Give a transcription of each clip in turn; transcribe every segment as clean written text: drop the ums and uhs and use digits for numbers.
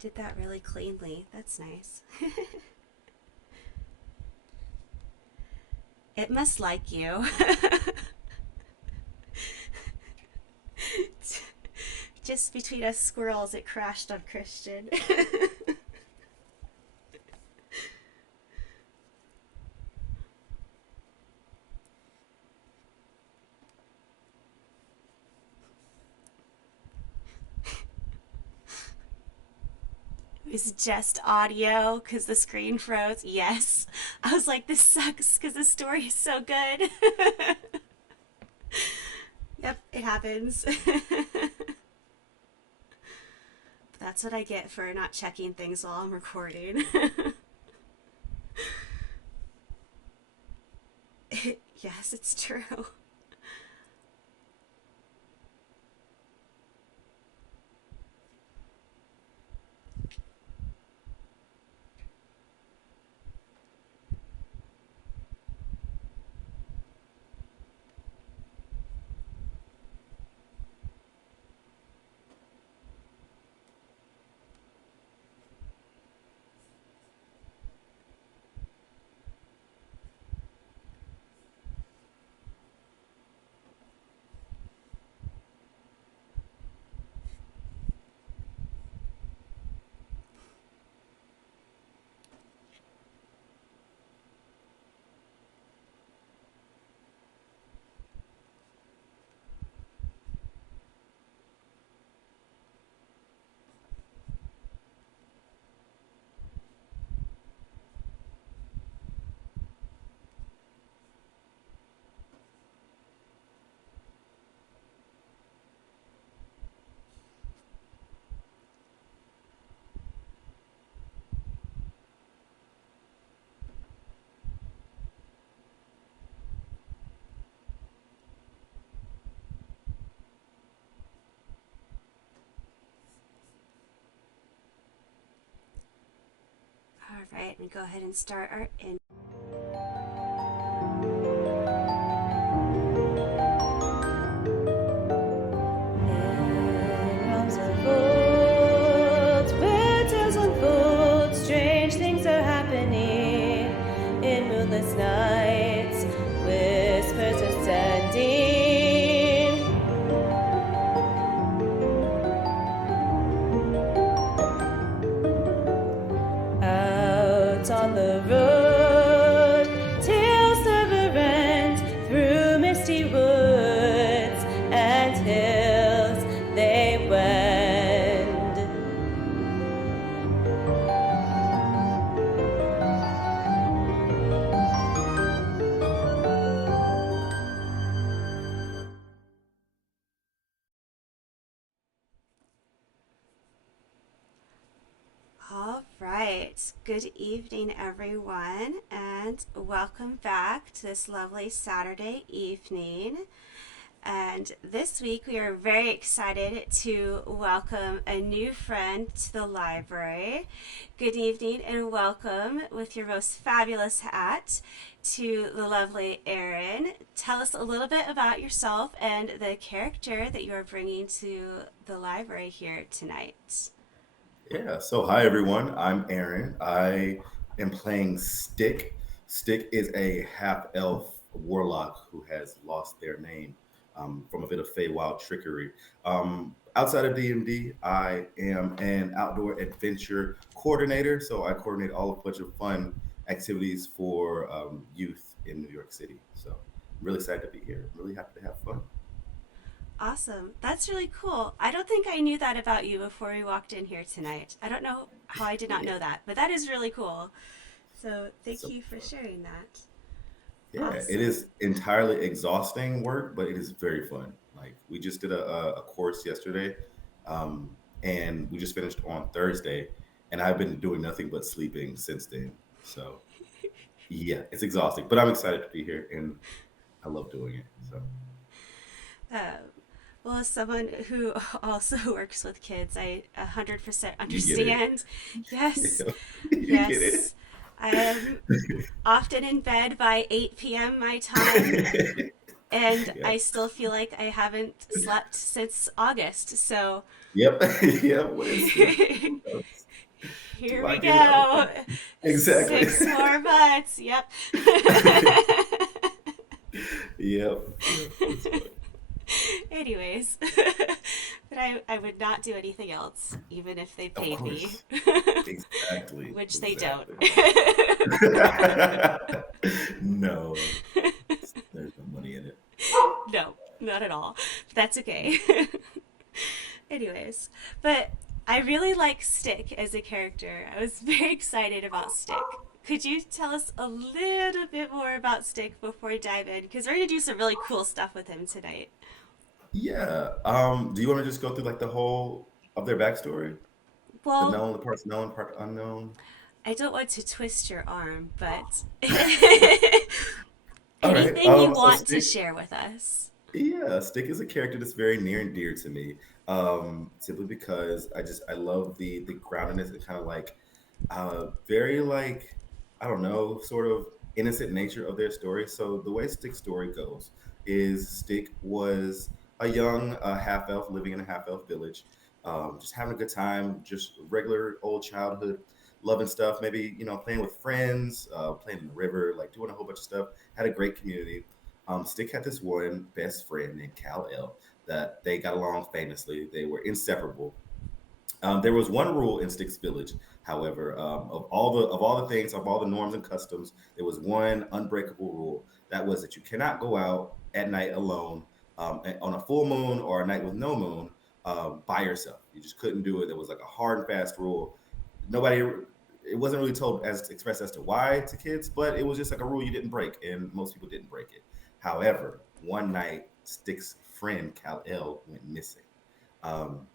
did that really cleanly. That's nice. It must like you. Just between us squirrels, it crashed on Christian. It's just audio because the screen froze. Yes. I was like, this sucks because the story is so good. Yep, it happens. That's what I get for not checking things while I'm recording. Yes, it's true. All right, we go ahead and start our in. Realms unfold, where tales unfold, strange things are happening in moonless nights, whispers ascending. Out on the road, tales never end, through misty woods and hills they wend. All right. Good evening, everyone, and welcome back to this lovely Saturday evening. And this week we are very excited to welcome a new friend to the library. Good evening and welcome with your most fabulous hat to the lovely Erin. Tell us a little bit about yourself and the character that you are bringing to the library here tonight. Yeah, so hi everyone. I'm Aaron. I am playing Stick. Stick is a half elf warlock who has lost their name from a bit of Feywild trickery. Outside of D&D, I am an outdoor adventure coordinator. So I coordinate all a bunch of fun activities for youth in New York City. So I'm really excited to be here. I'm really happy to have fun. Awesome. That's really cool. I don't think I knew that about you before we walked in here tonight. I don't know how I did not Yeah, know that, but that is really cool. So thank so you for fun. sharing that. Yeah, it Awesome. is entirely exhausting work, but it is very fun. Like we just did a course yesterday, and we just finished on Thursday, and I've been doing nothing but sleeping since then. So yeah, it's exhausting, but I'm excited to be here, and I love doing it. So Um, well, as someone who also works with kids, I 100% you get it. understand. Yes, You get yes. I am often in bed by 8 p.m. my time, it. and Yeah. I still feel like I haven't slept since August. So Yep. Yeah. What is sleep? Who knows? Here Do I we get it? go. Okay. Exactly. 6 more months. Yep. Yep. Yep. That's funny. Anyways, but I would not do anything else, even if they Of paid me, course. Exactly. which they don't. Exactly. No, there's no money in it. No, not at all. But that's okay. Anyways, but I really like Stick as a character. I was very excited about Stick. Could you tell us a little bit more about Stick before we dive in? Because we're going to do some really cool stuff with him tonight. Yeah. Do you want to just go through like the whole of their backstory? The Well, known, the parts known, part unknown. I don't want to twist your arm, but All right. anything you So want to Stick, share with us? yeah, Stick is a character that's very near and dear to me. Simply because I love the groundedness and kind of like very like I don't know, sort of innocent nature of their story. So the way Stick's story goes is Stick was a young half elf living in a half elf village, just having a good time, just regular old childhood, loving stuff. Maybe playing with friends, playing in the river, like doing a whole bunch of stuff. Had a great community. Stick had this one best friend named Cal El that they got along famously. They were inseparable. There was one rule in Styx Village, however, of all the norms and customs, there was one unbreakable rule. That was that you cannot go out at night alone, on a full moon or a night with no moon, by yourself. You just couldn't do it. There was like a hard and fast rule. Nobody. It wasn't really told as expressed as to why to kids, but it was just like a rule you didn't break, and most people didn't break it. However, one night, Styx's friend Kal El went missing. Um,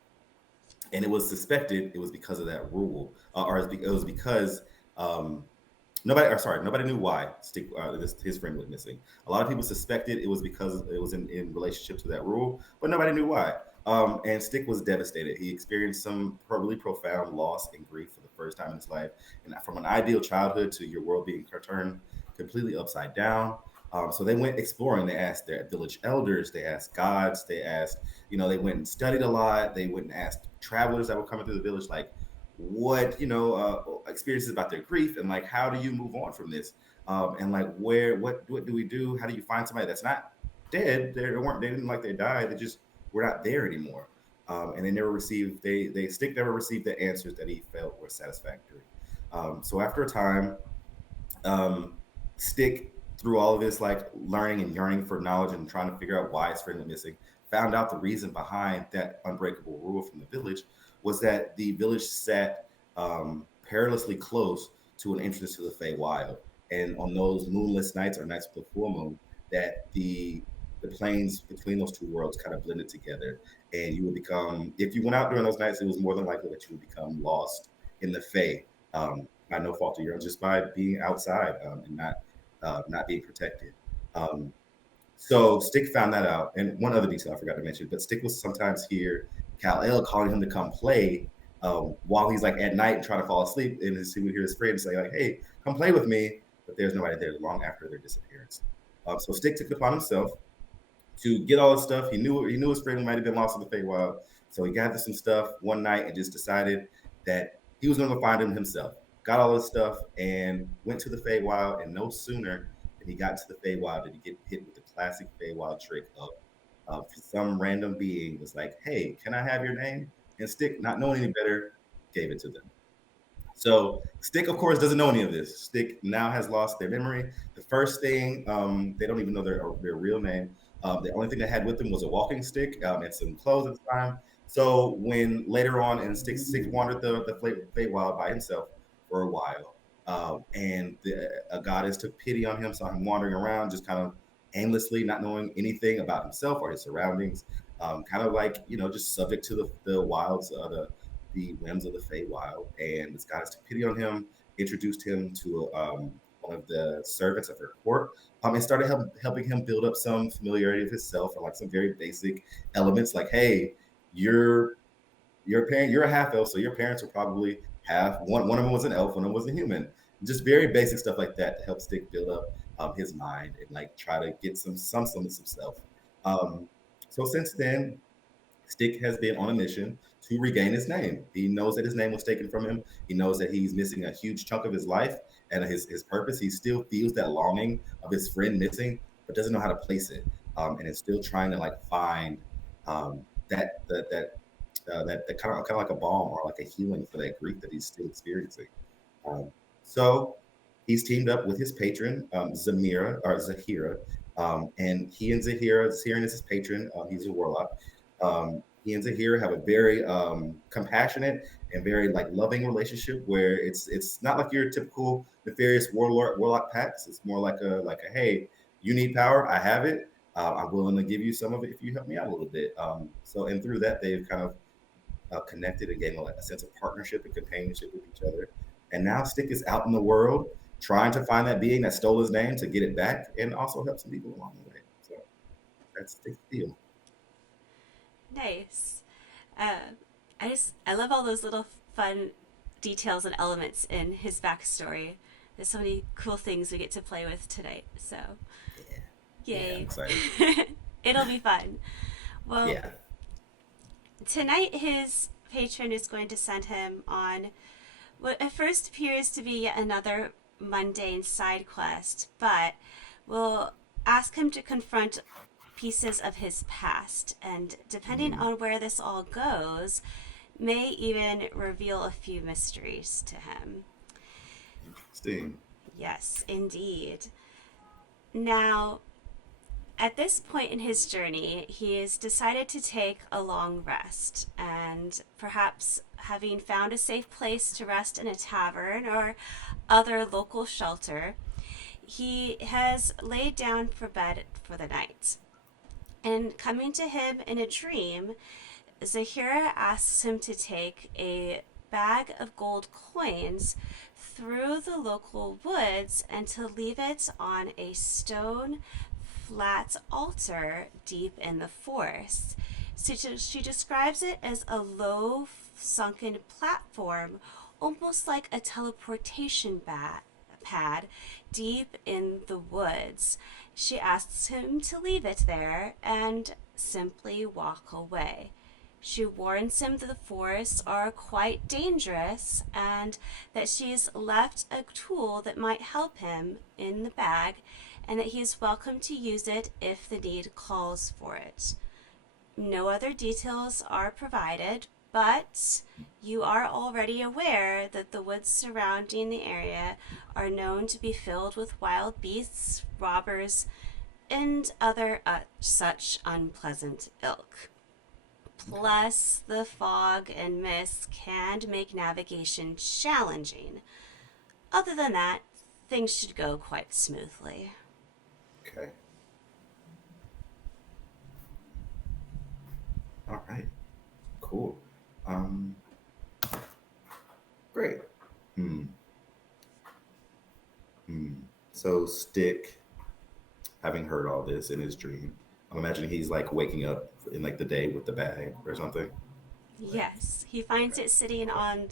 and it was suspected it was because of that rule, or it was because um, nobody knew why his friend went missing. A lot of people suspected it was because it was in relationship to that rule, but nobody knew why. And Stick was devastated. He experienced some probably profound loss and grief for the first time in his life, and from an ideal childhood to your world being turned completely upside down. So they went exploring. They asked their village elders. They asked gods. They asked, they went and studied a lot. They went and asked travelers that were coming through the village, like, what experiences about their grief, and like, how do you move on from this, and like, what do we do? How do you find somebody that's not dead? They didn't like they died. They just were not there anymore. And they never received they Stick never received the answers that he felt were satisfactory. So after a time, um, Stick, through all of his like learning and yearning for knowledge and trying to figure out why his friend went missing, found out the reason behind that unbreakable rule from the village was that the village sat perilously close to an entrance to the Feywild, and on those moonless nights or nights with the full moon, that the planes between those two worlds kind of blended together, and you would become, if you went out during those nights, it was more than likely that you would become lost in the Fey, by no fault of your own, just by being outside, and not being protected. Um, so Stick found that out. And one other detail I forgot to mention, but Stick was sometimes hear Kal El calling him to come play, while he's like at night and trying to fall asleep. And he would hear his friend say like, "Hey, come play with me." But there's nobody there long after their disappearance. So Stick took it upon himself to get all his stuff. He knew his friend might have been lost in the Feywild. So he gathered some stuff one night and just decided that he was going to find him himself. Got all his stuff and went to the Feywild. And no sooner than he got to the Feywild did he get hit with the classic Feywild trick of some random being was like, "Hey, can I have your name?" And Stick, not knowing any better, gave it to them. So Stick, of course, doesn't know any of this. Stick now has lost their memory. The first thing, they don't even know their real name. The only thing they had with them was a walking stick, and some clothes at the time. So when later on, and Stick wandered the Feywild by himself for a while, and a goddess took pity on him, saw him wandering around, just kind of aimlessly, not knowing anything about himself or his surroundings, kind of like just subject to the wilds, the whims of the Feywild. And this goddess took pity on him, introduced him to one of the servants of her court, and started helping him build up some familiarity of himself and like some very basic elements, like, "Hey, you're you're a half elf, so your parents were probably half. One of them was an elf, one of them was a human." Just very basic stuff like that to help Stick build up his mind and like try to get some semblance of self. Um, so since then, Stick has been on a mission to regain his name. He knows that his name was taken from him. He knows that he's missing a huge chunk of his life and his purpose. He still feels that longing of his friend missing, but doesn't know how to place it. And is still trying to like find that kind of like a balm or like a healing for that grief that he's still experiencing. So he's teamed up with his patron, Zahira, and he and Zahiran is his patron. He's a warlock. He and Zahira have a very compassionate and very like loving relationship where it's not like your typical nefarious warlock pacts. It's more like a hey, you need power, I have it. I'm willing to give you some of it if you help me out a little bit. So and through that they've kind of connected and gained like a sense of partnership and companionship with each other. And now Stick is out in the world trying to find that being that stole his name to get it back and also help some people along the way. So that's Stick's deal. Nice. I love all those little fun details and elements in his backstory. There's so many cool things we get to play with tonight. So, Yeah, I'm yay. excited. It'll be fun. Well, Yeah. tonight his patron is going to send him on what at first appears to be yet another mundane side quest, but will ask him to confront pieces of his past, and depending Mm, on where this all goes, may even reveal a few mysteries to him. interesting. Yes, indeed. Now, at this point in his journey, he has decided to take a long rest, and perhaps having found a safe place to rest in a tavern or other local shelter, he has laid down for bed for the night. And coming to him in a dream, Zahira asks him to take a bag of gold coins through the local woods and to leave it on a stone flat altar deep in the forest. So she describes it as a low sunken platform, almost like a teleportation pad deep in the woods. She asks him to leave it there and simply walk away. She warns him that the forests are quite dangerous and that she's left a tool that might help him in the bag and that he is welcome to use it if the need calls for it. No other details are provided, but you are already aware that the woods surrounding the area are known to be filled with wild beasts, robbers, and other such unpleasant ilk. Plus, the fog and mist can make navigation challenging. Other than that, things should go quite smoothly. Okay. All right. Cool. Um, Great. Hmm. Hmm. So Stick, having heard all this in his dream, I'm imagining he's like waking up in like the day with the bag or something. Yes, he finds it sitting on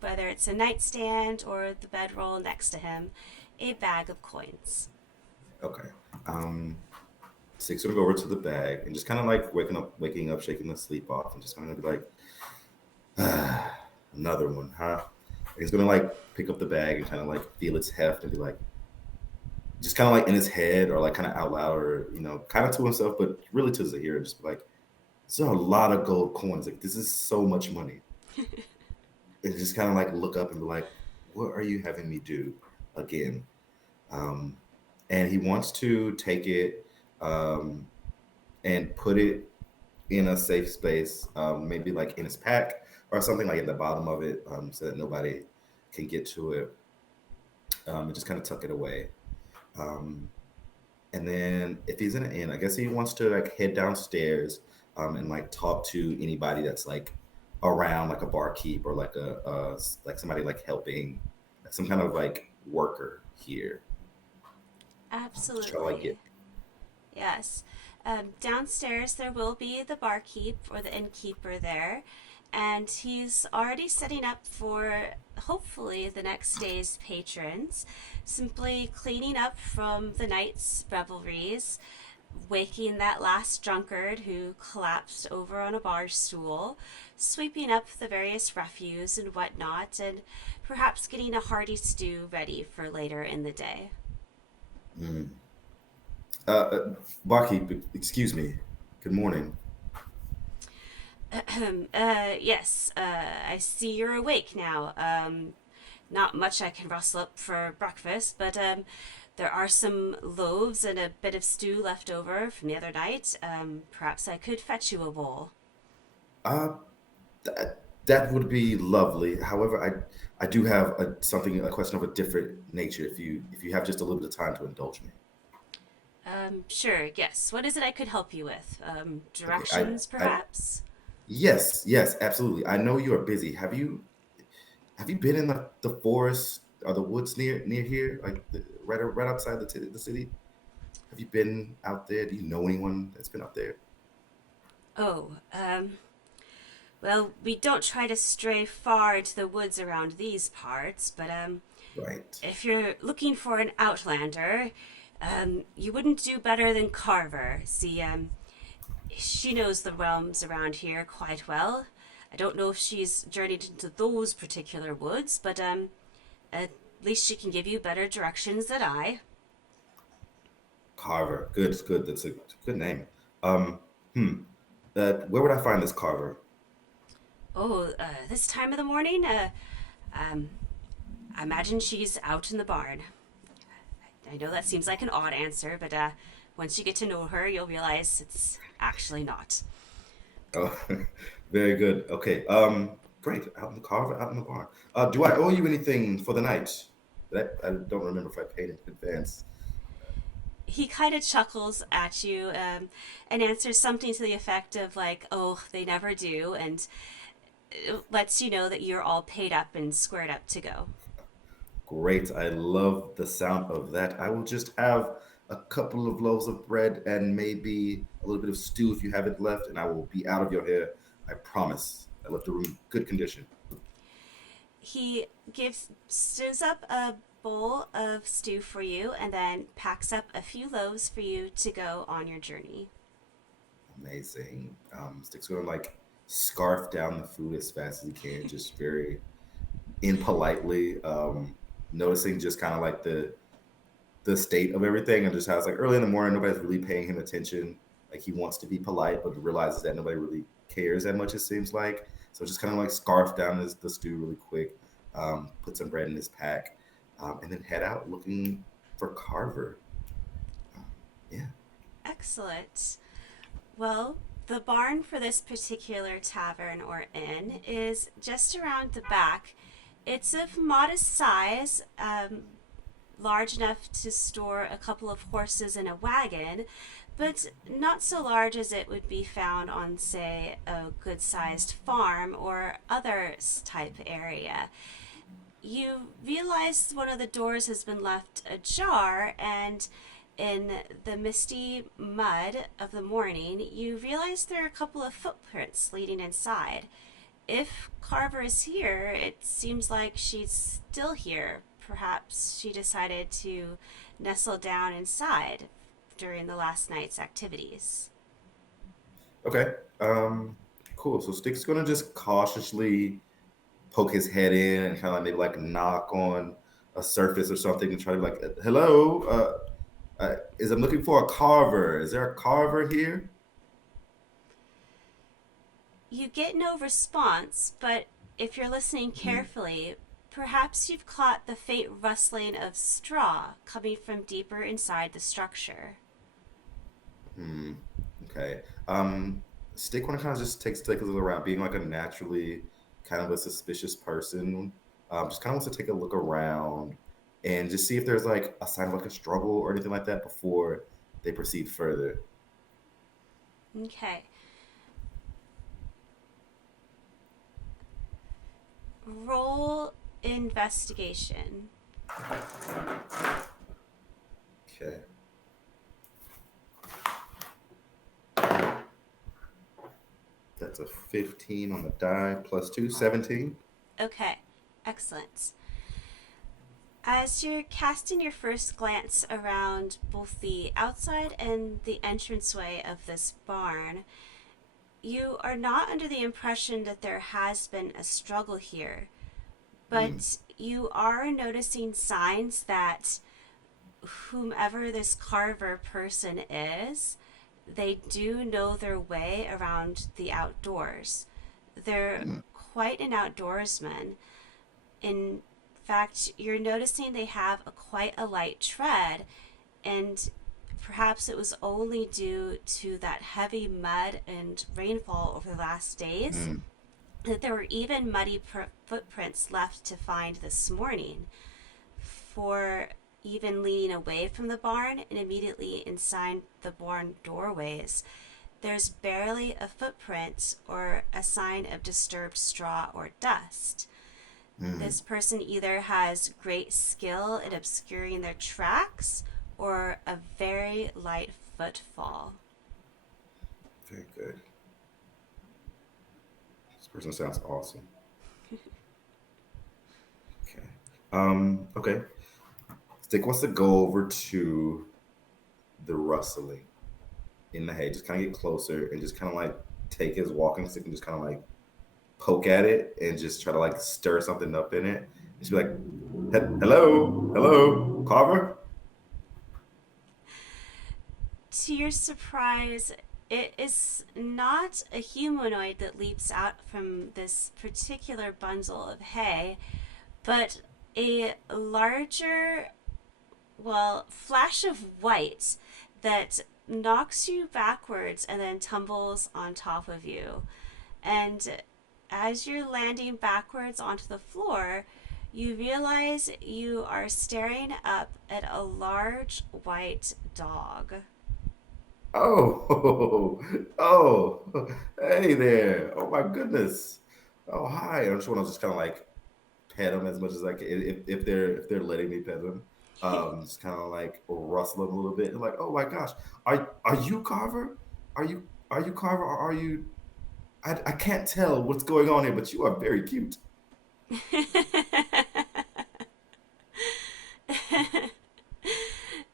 whether it's a nightstand or the bedroll next to him, a bag of coins. Okay. Um, Stick's gonna go over to the bag and just kind of like waking up, shaking the sleep off, and just kind of be like, another one, huh? And he's gonna like pick up the bag and kind of like feel its heft and be like, just kind of like in his head or like kind of out loud or kind of to himself, but really to Zahira, just be like, "There's a lot of gold coins. Like this is so much money." And just kind of like look up and be like, "What are you having me do again?" Um, and he wants to take it um, and put it in a safe space, maybe like in his pack or something like at the bottom of it, so that nobody can get to it. And just kind of tuck it away. Um, and then if he's in an inn, I guess he wants to like head downstairs and like talk to anybody that's like around, like a barkeep or like like somebody like helping, like some kind of like worker here. Just try to like get. Absolutely. Yes. Downstairs, there will be the barkeep or the innkeeper there, and he's already setting up for hopefully the next day's patrons, simply cleaning up from the night's revelries, waking that last drunkard who collapsed over on a bar stool, sweeping up the various refuse and whatnot, and perhaps getting a hearty stew ready for later in the day. Mm. Barkeep, excuse me. Good morning. Yes, I see you're awake now. Not much I can rustle up for breakfast, but there are some loaves and a bit of stew left over from the other night. Perhaps I could fetch you a bowl. Uh, that would be lovely. However, I do have a question of a different nature. If you have just a little bit of time to indulge me. Sure, yes. What is it I could help you with? Okay, Directions, I perhaps? yes, yes, absolutely. I know you are busy. Have you been in the forest or the woods near here, like right outside the city? Have you been out there? Do you know anyone that's been out there? Oh, well, we don't try to stray far into the woods around these parts, but Right. if you're looking for an outlander, you wouldn't do better than Carver. See, she knows the realms around here quite well. I don't know if she's journeyed into those particular woods, but at least she can give you better directions than I. Carver. Good, good. That's a good name. Um, hmm. Where would I find this Carver? Oh, this time of the morning, um, I imagine she's out in the barn. I know that seems like an odd answer, but once you get to know her, you'll realize it's actually not. Oh, very good. Okay. Great. Out in the Carver, out in the barn. Do I owe you anything for the night? That I don't remember if I paid in advance. He kind of chuckles at you and answers something to the effect of, like, oh, they never do, and lets you know that you're all paid up and squared up to go. Great. I love the sound of that. I will just have a couple of loaves of bread and maybe a little bit of stew if you have it left, and I will be out of your hair. I promise. I left the room in good condition. He stirs up a bowl of stew for you and then packs up a few loaves for you to go on your journey. Amazing. Stick's gonna like scarf down the food as fast as he can, just very impolitely, noticing just kind of like the state of everything and just how it's like early in the morning, nobody's really paying him attention. Like he wants to be polite, but realizes that nobody really cares that much, it seems like. So just kind of like scarf down the stew really quick, put some bread in his pack, and then head out looking for Carver. Um, yeah. Excellent. Well, the barn for this particular tavern or inn is just around the back. It's of modest size, large enough to store a couple of horses and a wagon, but not so large as it would be found on, say, a good sized farm or other type area. You realize one of the doors has been left ajar, and in the misty mud of the morning, you realize there are a couple of footprints leading inside. If Carver is here, it seems like she's still here. Perhaps she decided to nestle down inside during the last night's activities. Okay. Cool. So Stick's gonna just cautiously poke his head in and kind of maybe like knock on a surface or something and try to be like, hello, is I'm looking for a carver. Is there a carver here? You get no response, but if you're listening Hmm. carefully, perhaps you've caught the faint rustling of straw coming from deeper inside the structure. Hmm. Okay. Stick one kind of just takes a look around, being like a naturally kind of a suspicious person. Just kind of wants to take a look around and just see if there's like a sign of like a struggle or anything like that before they proceed further. Okay. Roll investigation. Okay. That's a 15 on the die plus 2, 17. Okay. Excellent. As you're casting your first glance around both the outside and the entranceway of this barn, you are not under the impression that there has been a struggle here, Mm, but you are noticing signs that whomever this carver person is, they do know their way around the outdoors. They're mm, quite an outdoorsman. In fact, you're noticing they have quite a light tread, and perhaps it was only due to that heavy mud and rainfall over the last days mm, that there were even muddy footprints left to find this morning. For even leaning away from the barn and immediately inside the barn doorways, there's barely a footprint or a sign of disturbed straw or dust. mm. This person either has great skill at obscuring their tracks or a very light footfall. Very good. This person sounds awesome. Okay. Okay. Stick wants to go over to the rustling in the hay, just kind of get closer and just kind of like take his walking stick and just kind of like poke at it and just try to like stir something up in it. And she'd be like, hello, hello, Carver? To your surprise, it is not a humanoid that leaps out from this particular bundle of hay, but a larger, well, flash of white that knocks you backwards and then tumbles on top of you. And as you're landing backwards onto the floor, you realize you are staring up at a large white dog. Oh, oh, hey there. Oh my goodness. Oh, hi. I just want to just kind of like pet them as much as I can if they're letting me pet them. Just kind of like rustle them a little bit. And like, oh my gosh, are you Carver? Are you Carver? Or are you? I can't tell what's going on here, but you are very cute.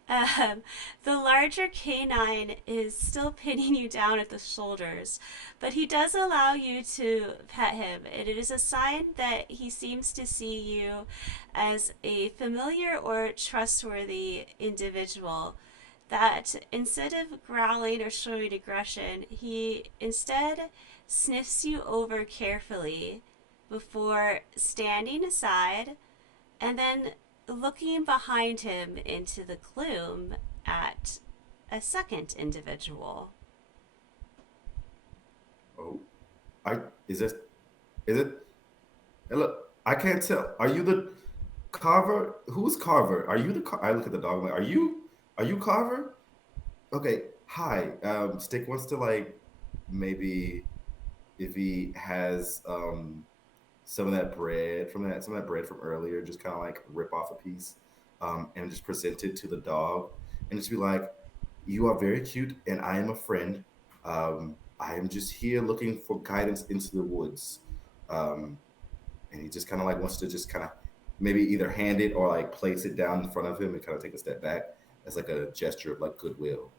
Um, the larger canine is still pinning you down at the shoulders, but he does allow you to pet him. And it is a sign that he seems to see you as a familiar or trustworthy individual. That instead of growling or showing aggression, he instead sniffs you over carefully before standing aside and then looking behind him into the gloom at a second individual. Oh, I is it? Hello, I can't tell. Are you the Carver? Who's Carver? Are you the? I look at the dog. I'm like, are you Carver? Okay. Hi. Stick wants to like maybe if he has some of that bread from that some of that bread from earlier, just kind of like rip off a piece and just present it to the dog and just be like, "You are very cute, and I am a friend. I am just here looking for guidance into the woods." Um, and he just kind of like wants to just kind of maybe either hand it or like place it down in front of him and kind of take a step back as like a gesture of like goodwill.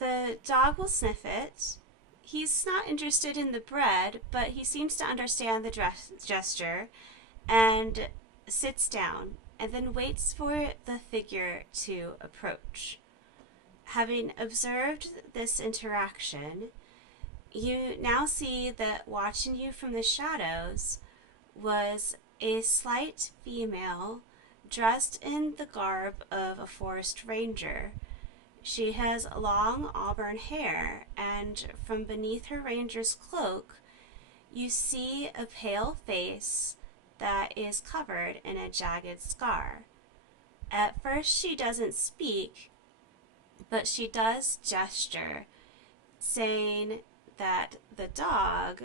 The dog will sniff it. He's not interested in the bread, but he seems to understand the gesture and sits down and then waits for the figure to approach. Having observed this interaction, you now see that watching you from the shadows was a slight female dressed in the garb of a forest ranger. She has long auburn hair, and from beneath her ranger's cloak, you see a pale face that is covered in a jagged scar. At first, she doesn't speak, but she does gesture, saying that the dog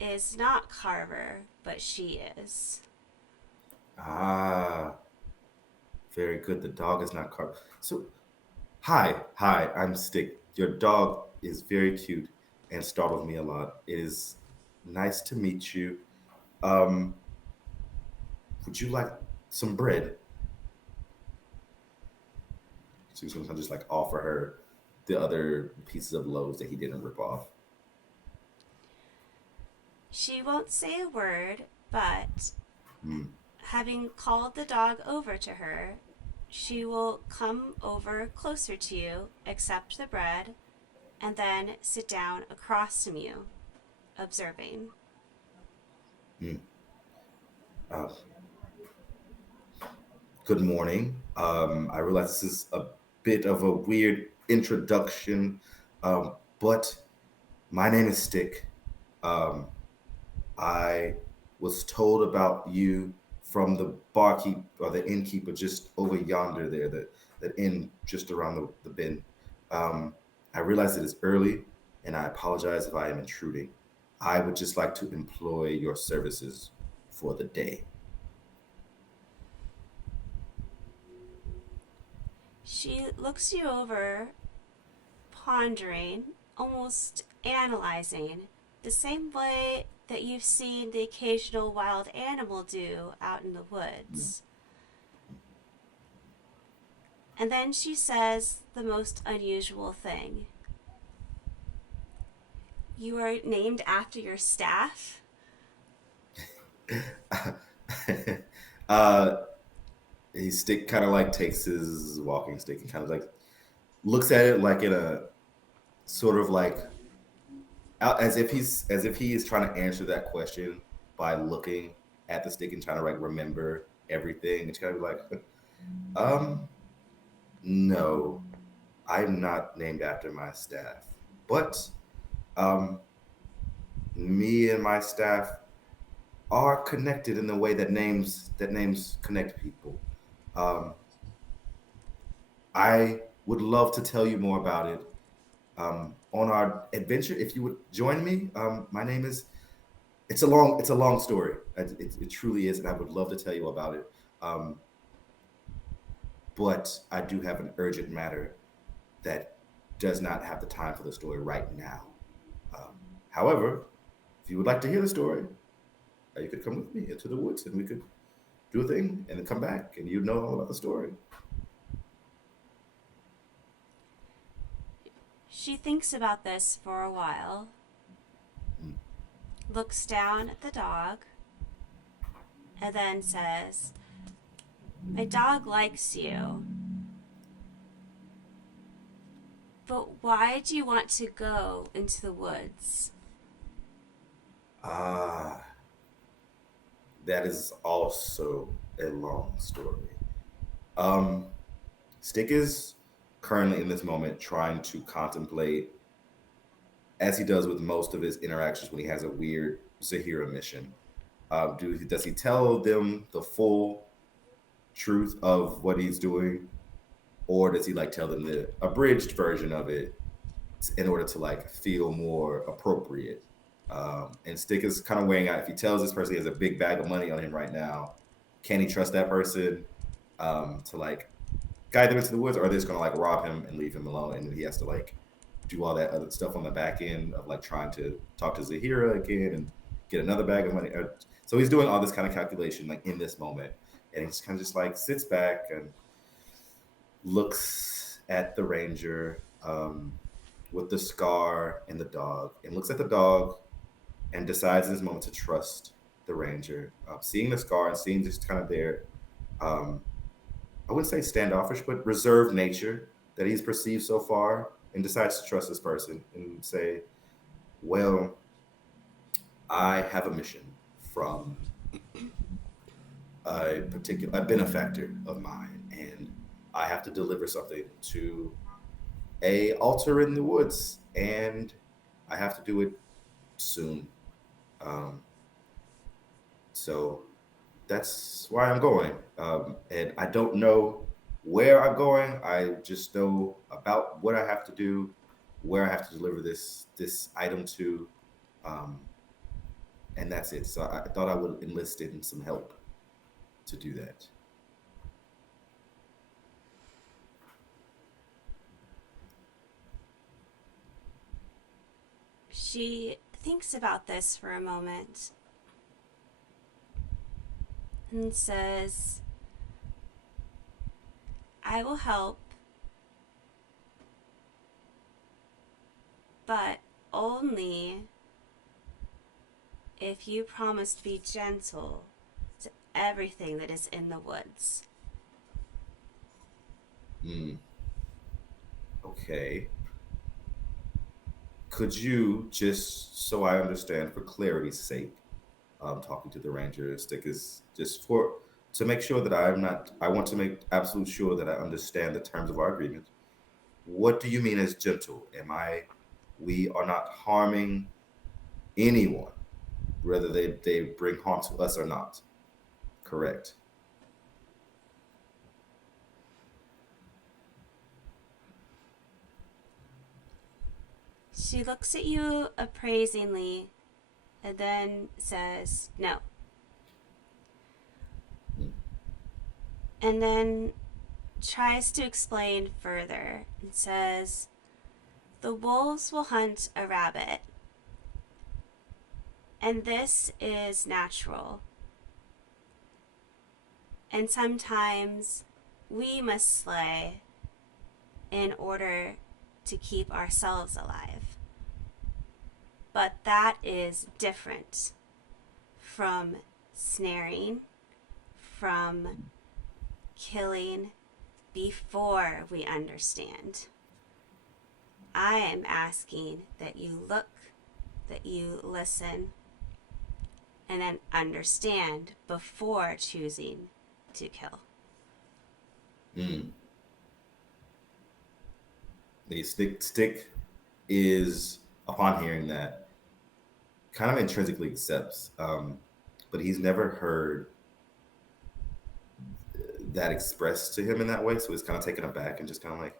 is not Carver, but she is. Ah, very good. The dog is not Carver. So hi, I'm Stick. Your dog is very cute and startled me a lot. It is nice to meet you. Um, would you like some bread? She was going to just like offer her the other pieces of loaves that he didn't rip off. She won't say a word, but Mm. having called the dog over to her, she will come over closer to you, accept the bread, and then sit down across from you, observing. Mm. Uh, Good morning. I realize this is a bit of a weird introduction, but my name is Stick. Um, I was told about you from the barkeep or the innkeeper just over yonder there, that inn just around the bend. Um, I realize it is early, and I apologize if I am intruding. I would just like to employ your services for the day. She looks you over, pondering, almost analyzing, the same way that you've seen the occasional wild animal do out in the Mm. woods. And then she says the most unusual thing. You are named after your staff? uh, he stick kind of like takes his walking stick and kind of like looks at it like in a sort of like as if he is trying to answer that question by looking at the stick and trying to like remember everything. It's kind of like, um, no, I'm not named after my staff, but um, me and my staff are connected in the way that names connect people. Um, I would love to tell you more about it on our adventure. If you would join me, my name is. It's a long story. It truly is, and I would love to tell you about it. Um, but I do have an urgent matter that does not have the time for the story right now. Um, However, if you would like to hear the story, you could come with me into the woods, and we could do a thing, and then come back, and you'd know all about the story. She thinks about this for a while, Mm. looks down at the dog, and then says, "My dog likes you, but why do you want to go into the woods?" Ah, that is also a long story. Um, Stick is currently in this moment trying to contemplate, as he does with most of his interactions when he has a weird Zahira mission. Does he tell them the full truth of what he's doing, or does he like tell them the abridged version of it in order to like feel more appropriate? And Stick is kind of weighing out if he tells this person he has a big bag of money on him right now, can he trust that person to like guide them into the woods, or are they just gonna like rob him and leave him alone, and he has to like do all that other stuff on the back end of like trying to talk to Zahira again and get another bag of money. So he's doing all this kind of calculation like in this moment, and he's kind of just like sits back and looks at the ranger with the scar and the dog, and looks at the dog and decides in this moment to trust the ranger. Seeing the scar and seeing just kind of their, um, I wouldn't say standoffish, but reserved nature that he's perceived so far, and decides to trust this person and say, well, I have a mission from a benefactor of mine, and I have to deliver something to a altar in the woods, and I have to do it soon. Um, so that's why I'm going. And I don't know where I'm going. I just know about what I have to do, where I have to deliver this item to, um, and that's it. So I thought I would enlist in some help to do that. She thinks about this for a moment, and says, I will help, but only if you promise to be gentle to everything that is in the woods. Okay. Could you, just so I understand for clarity's sake, talking to the ranger, Stick, is just for to make sure that I want to make absolute sure that I understand the terms of our agreement. What do you mean as gentle? We are not harming anyone, whether they bring harm to us or not. Correct. She looks at you appraisingly and then says, no. And then tries to explain further and says, the wolves will hunt a rabbit, and this is natural. And sometimes we must slay in order to keep ourselves alive. But that is different from snaring, from killing before we understand. I am asking that you look, that you listen, and then understand before choosing to kill. The stick is, upon hearing that, kind of intrinsically accepts, but he's never heard that expressed to him in that way, so he's kind of taken aback and just kind of like,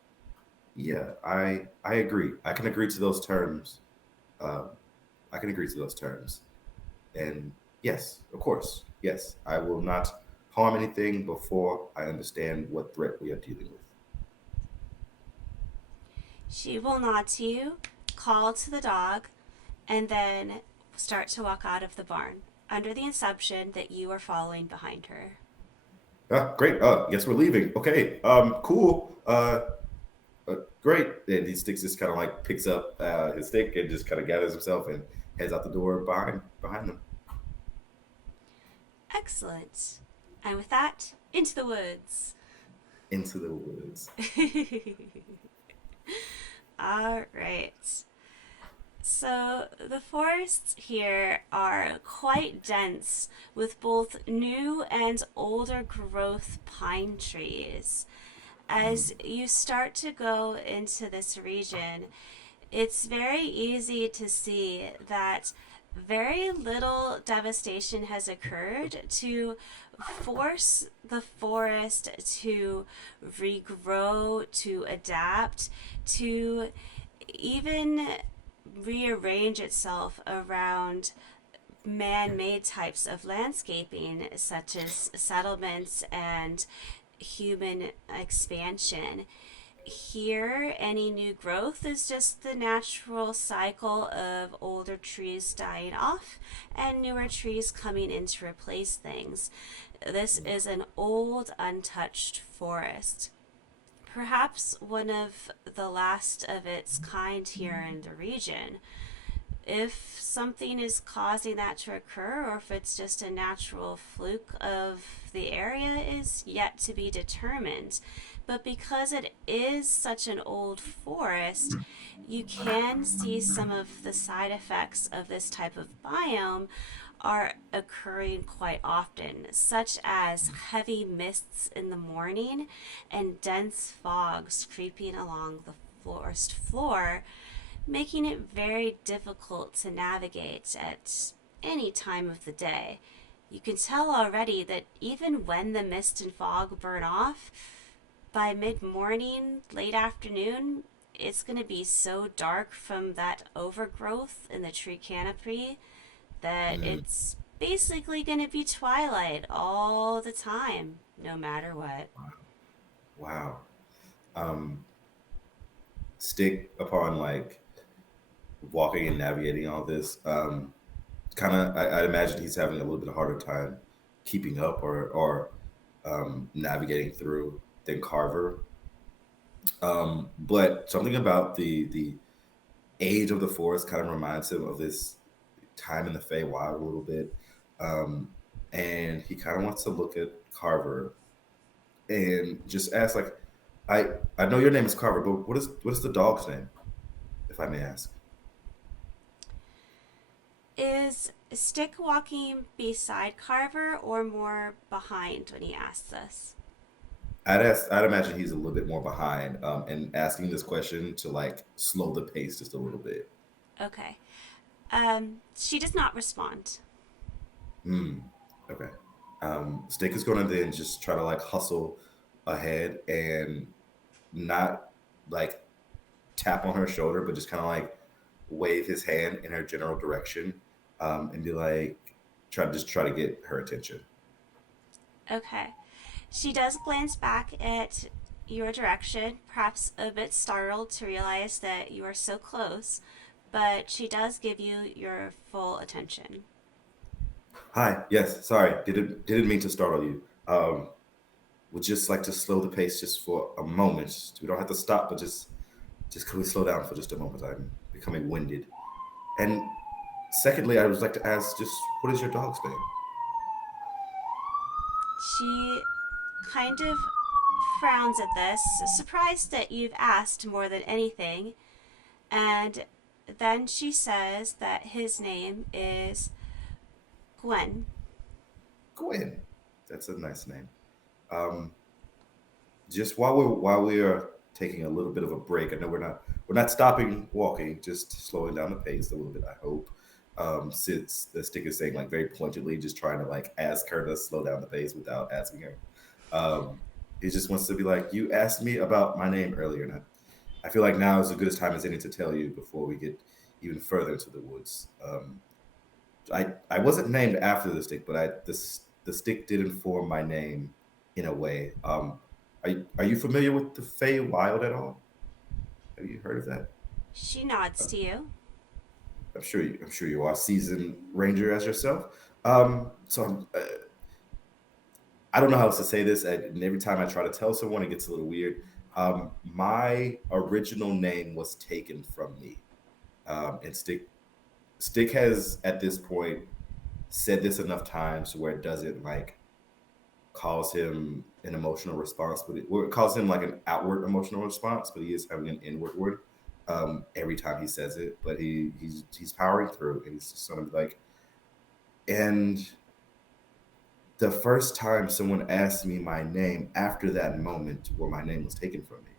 yeah, I agree. I can agree to those terms. I can agree to those terms, and yes, of course, yes, I will not harm anything before I understand what threat we are dealing with. She will nod to you, call to the dog, and then start to walk out of the barn under the assumption that you are following behind her. Great. Yes, we're leaving. Okay. Cool. Great. And he sticks just kind of like picks up his stick and just kind of gathers himself and heads out the door behind them. Excellent. And with that, into the woods. Into the woods. All right. So the forests here are quite dense with both new and older growth pine trees. As you start to go into this region, it's very easy to see that very little devastation has occurred to force the forest to regrow, to adapt, to even rearrange itself around man-made types of landscaping such as settlements and human expansion. Here, any new growth is just the natural cycle of older trees dying off and newer trees coming in to replace things. This is an old, untouched forest. Perhaps one of the last of its kind here in the region. If something is causing that to occur, or if it's just a natural fluke of the area, is yet to be determined. But because it is such an old forest, you can see some of the side effects of this type of biome are occurring quite often, such as heavy mists in the morning and dense fogs creeping along the forest floor, making it very difficult to navigate at any time of the day. You can tell already that even when the mist and fog burn off, by mid morning, late afternoon, it's going to be so dark from that overgrowth in the tree canopy that it's basically going to be twilight all the time, no matter what. Wow. Stick, upon like walking and navigating all this, kind of, I imagine he's having a little bit harder time keeping up or navigating through than Carver. But something about the age of the forest kind of reminds him of this time in the Feywild a little bit. Um, and he kind of wants to look at Carver and just ask, like, I know your name is Carver, but what is the dog's name, if I may ask? Is Stick walking beside Carver or more behind when he asks this? I'd imagine he's a little bit more behind, and asking this question to like slow the pace just a little bit. Okay. She does not respond. Hmm. Okay. Stick is going to then just try to like hustle ahead and not like tap on her shoulder, but just kind of like wave his hand in her general direction, and be like, try to get her attention. Okay. She does glance back at your direction, perhaps a bit startled to realize that you are so close, but she does give you your full attention. Hi. Yes. Sorry. Didn't mean to startle you. Would just like to slow the pace just for a moment. We don't have to stop, but just can we slow down for just a moment? I'm becoming winded. And secondly, I would like to ask, just what is your dog's name? She kind of frowns at this, surprised that you've asked more than anything, and then she says that his name is Gwen. Gwen. That's a nice name. Um, just while we are taking a little bit of a break, I know we're not stopping walking, just slowing down the pace a little bit. I hope. Since the stick is saying like very pointedly, just trying to like ask her to slow down the pace without asking her. Um, he just wants to be like, you asked me about my name earlier, and I feel like now is as good a time as any to tell you before we get even further into the woods. I wasn't named after the stick, but the stick did inform my name in a way. Are you familiar with the Feywild at all? Have you heard of that? She nods to you. I'm sure you are a seasoned ranger as yourself. I don't know how else to say this, and every time I try to tell someone, it gets a little weird. My original name was taken from me, and Stick has at this point said this enough times where it doesn't like cause him an emotional response, but it causes him like an outward emotional response, but he is having an inward word every time he says it. But he's powering through, and he's just sort of like, and the first time someone asked me my name after that moment where my name was taken from me,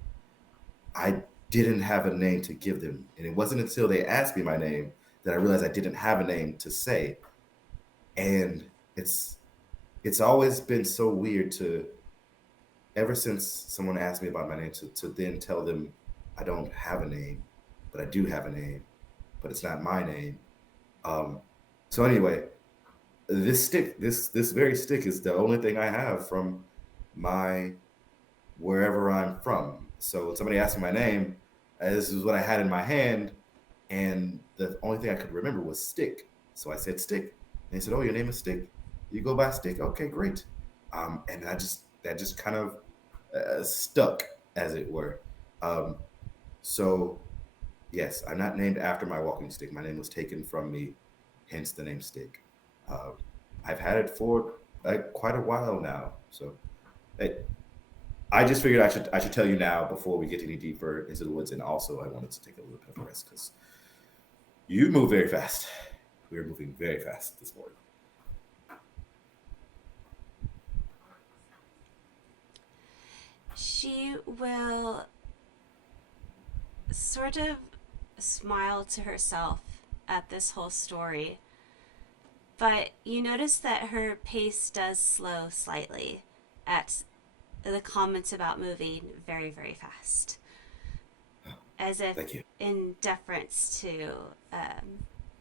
I didn't have a name to give them, and it wasn't until they asked me my name that I realized I didn't have a name to say, and it's always been so weird to ever since someone asked me about my name to then tell them I don't have a name, but I do have a name, but it's not my name. Um, so anyway, this very stick is the only thing I have from my wherever I'm from. So when somebody asked me my name, this is what I had in my hand, and the only thing I could remember was stick. So I said stick, and they said, "Oh, your name is Stick. You go by Stick. Okay, great." And that just kind of stuck, as it were. Um, so yes, I'm not named after my walking stick. My name was taken from me, hence the name Stick. Um, I've had it for like quite a while now. So it, I just figured I should tell you now before we get any deeper into the woods, and also I wanted to take a little bit of a rest because you move very fast. We are moving very fast this morning. She will sort of smile to herself at this whole story, but you notice that her pace does slow slightly at the comments about moving very, very fast, as if Thank you. in deference to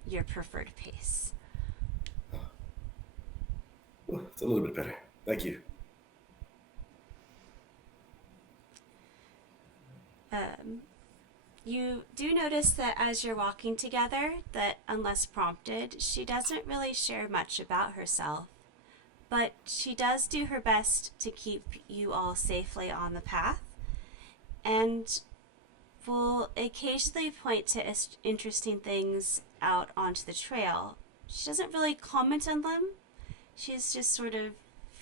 your preferred pace. It's a little bit better. Thank you. Um, you do notice that as you're walking together, that unless prompted, she doesn't really share much about herself. but she does do her best to keep you all safely on the path and will occasionally point to interesting things out onto the trail. She doesn't really comment on them. She's just sort of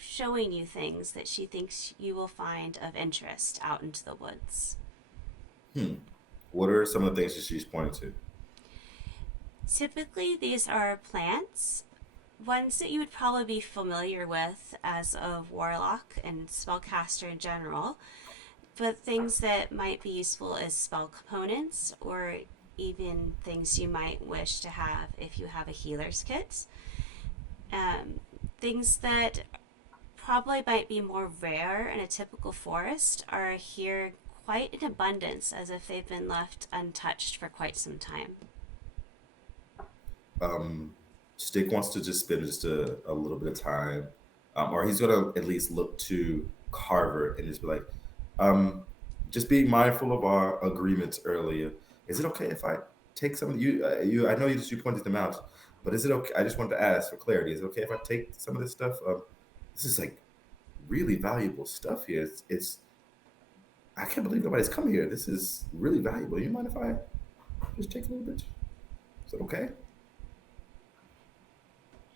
showing you things that she thinks you will find of interest out into the woods. Hmm. What are some of the things that she's pointing to? Typically, these are plants, ones that you would probably be familiar with as a warlock and spellcaster in general, but things that might be useful as spell components or even things you might wish to have if you have a healer's kit. Um, Things that probably might be more rare in a typical forest are here quite in abundance as if they've been left untouched for quite some time. Um, Stick wants to just spend just a little bit of time, or he's gonna at least look to Carver and just be like, um, just being mindful of our agreements earlier. Is it okay if I take some of you? I know you pointed them out, but is it okay? I just wanted to ask for clarity. Is it okay if I take some of this stuff? This is like really valuable stuff here. It's I can't believe nobody's come here. This is really valuable. You mind if I just take a little bit? Is that okay?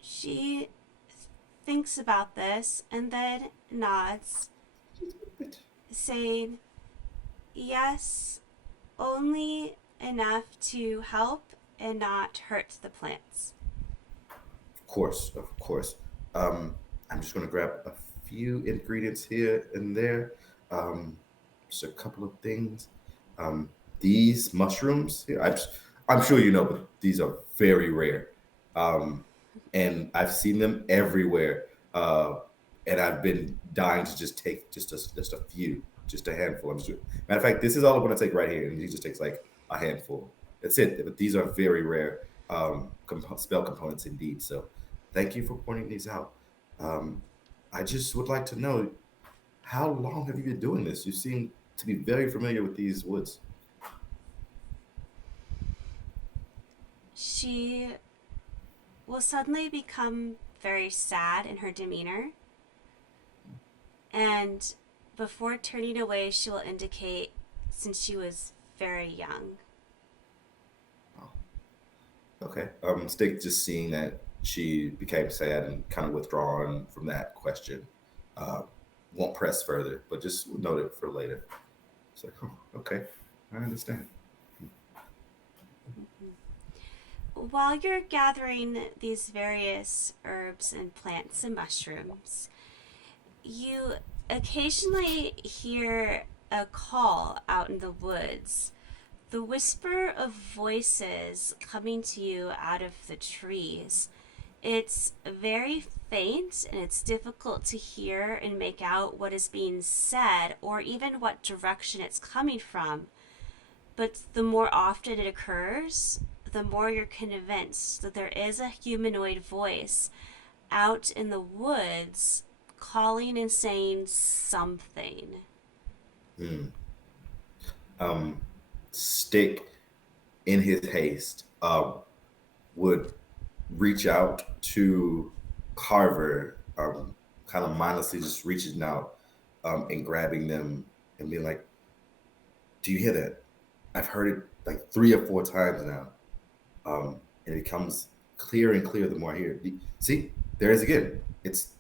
She thinks about this and then nods, Just a little bit. saying, yes, only enough to help and not hurt the plants. Of course, of course. I'm just going to grab a few ingredients here and there. Um, just a couple of things. Um, these mushrooms here, I'm sure you know, but these are very rare. Um, and I've seen them everywhere. And I've been dying to just take just a few, just a handful. Matter of fact, this is all I'm going to take right here. And he just takes like a handful. That's it. But these are very rare spell components indeed. So thank you for pointing these out. Um, I just would like to know, how long have you been doing this? You seem to be very familiar with these woods. She will suddenly become very sad in her demeanor, and before turning away, she will indicate since she was very young. Oh, okay. Stick just seeing that she became sad and kind of withdrawn from that question. Uh, won't press further, but just note it for later. It's like, oh, okay, I understand. While you're gathering these various herbs and plants and mushrooms, you occasionally hear a call out in the woods. The whisper of voices coming to you out of the trees. It's very faint and it's difficult to hear and make out what is being said or even what direction it's coming from. But the more often it occurs, the more you're convinced that there is a humanoid voice out in the woods calling and saying something. Hmm. Um, Stick, in his haste, would reach out to Carver, kind of mindlessly just reaching out and grabbing them and being like, "Do you hear that? I've heard it like 3 or 4 times now, and it becomes clearer and clearer the more I hear it. See, there it is again. It's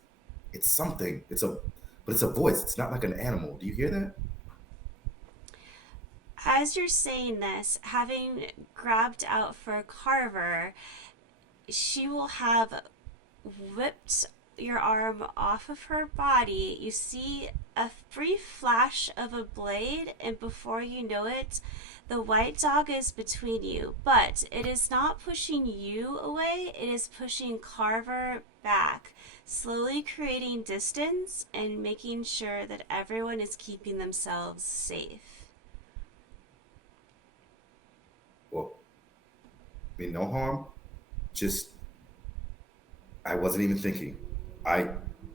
something. But it's a voice. It's not like an animal. Do you hear that?" As you're saying this, having grabbed out for Carver, she will have whipped your arm off of her body. You see a brief flash of a blade, and before you know it, the white dog is between you. But it is not pushing you away, it is pushing Carver back, slowly creating distance and making sure that everyone is keeping themselves safe. Well, I mean, no harm. Just I wasn't even thinking. I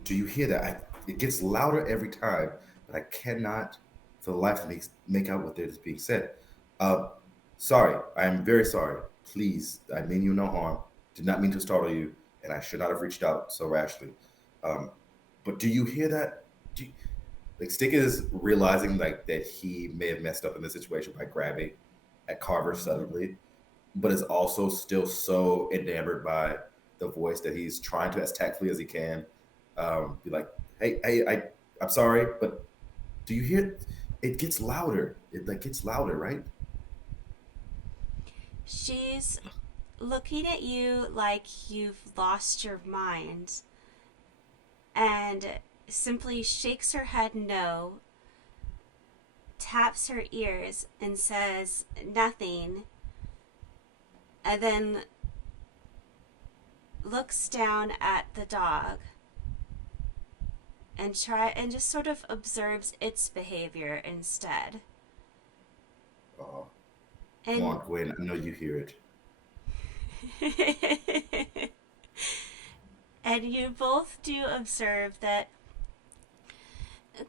Do you hear that? It gets louder every time, but I cannot for the life of me make out what is being said. Uh, Sorry. I am very sorry. Please, I mean you no harm. Did not mean to startle you, and I should not have reached out so rashly. Um, but do you hear that? Like Stick is realizing like that he may have messed up in this situation by grabbing at Carver suddenly, but is also still so enamored by the voice that he's trying to, as tactfully as he can, be like, I'm sorry, but do you hear? It gets louder. It like gets louder, right? She's looking at you like you've lost your mind and simply shakes her head no, taps her ears, and says nothing, and then looks down at the dog and just sort of observes its behavior instead. Oh, come And on, Gwen. I know you hear it. and you both do observe that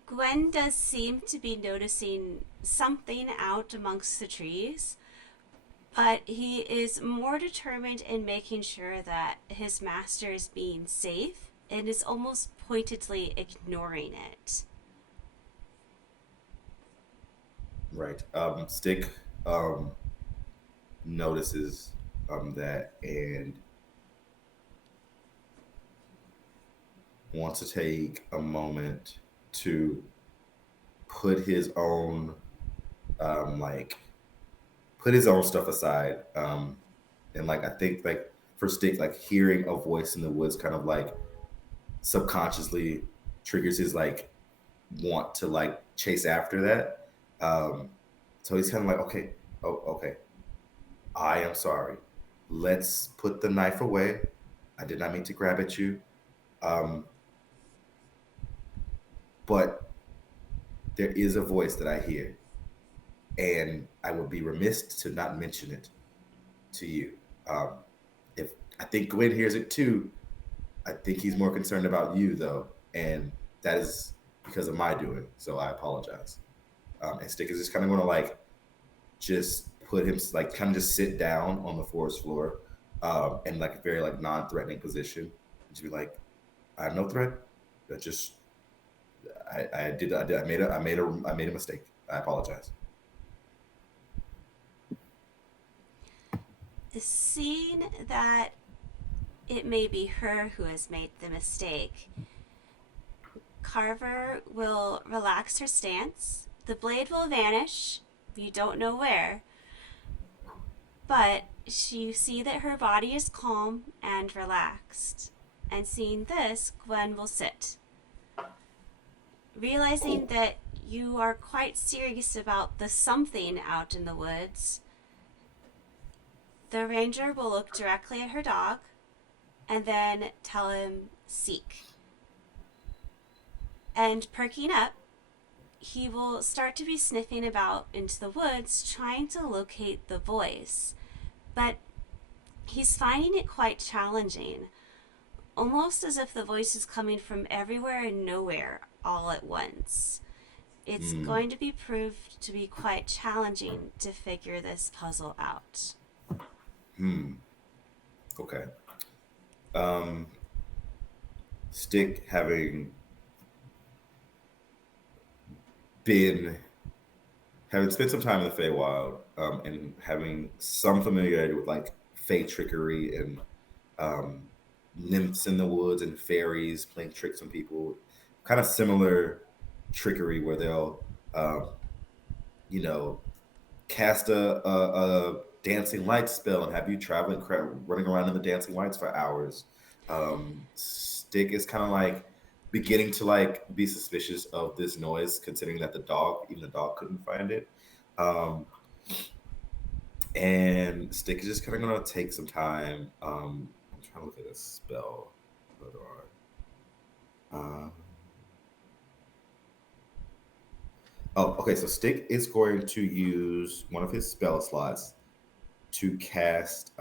Gwen does seem to be noticing something out amongst the trees, but he is more determined in making sure that his master is being safe and is almost pointedly ignoring it. Right. Stick notices that and wants to take a moment to put his own like put his own stuff aside. And like I think like for Stick, like hearing a voice in the woods kind of like subconsciously triggers his like want to like chase after that. So he's kind of like, okay, oh, okay, I am sorry. Let's put the knife away. I did not mean to grab at you. Um, but there is a voice that I hear, and I would be remiss to not mention it to you. Um, if I think Gwen hears it too, I think he's more concerned about you though, and that is because of my doing. So I apologize. And Stick is just kind of going to like just put him like kind of just sit down on the forest floor, in like a very like non-threatening position, and just be like, "I have no threat. I just I made a mistake. I apologize." Seeing that it may be her who has made the mistake, Carver will relax her stance. The blade will vanish. You don't know where, but you see that her body is calm and relaxed. And seeing this, Gwen will sit. Realizing Oh, that you are quite serious about the something out in the woods, the ranger will look directly at her dog and then tell him, seek. And perking up, he will start to be sniffing about into the woods, trying to locate the voice. But he's finding it quite challenging, almost as if the voice is coming from everywhere and nowhere all at once. It's mm, going to be proved to be quite challenging to figure this puzzle out. hmm. Okay. Um, Stick having been having spent some time in the Feywild, and having some familiarity with like Fey trickery and um, nymphs in the woods and fairies playing tricks on people, kind of similar trickery where they'll, um, you know, cast a dancing light spell and have you traveling, running around in the dancing lights for hours. Stick is kind of like beginning to like be suspicious of this noise, considering that even the dog couldn't find it. Um, and Stick is just kind of gonna take some time. I'm trying to look at a spell. Hold on. Oh, okay. So Stick is going to use one of his spell slots to cast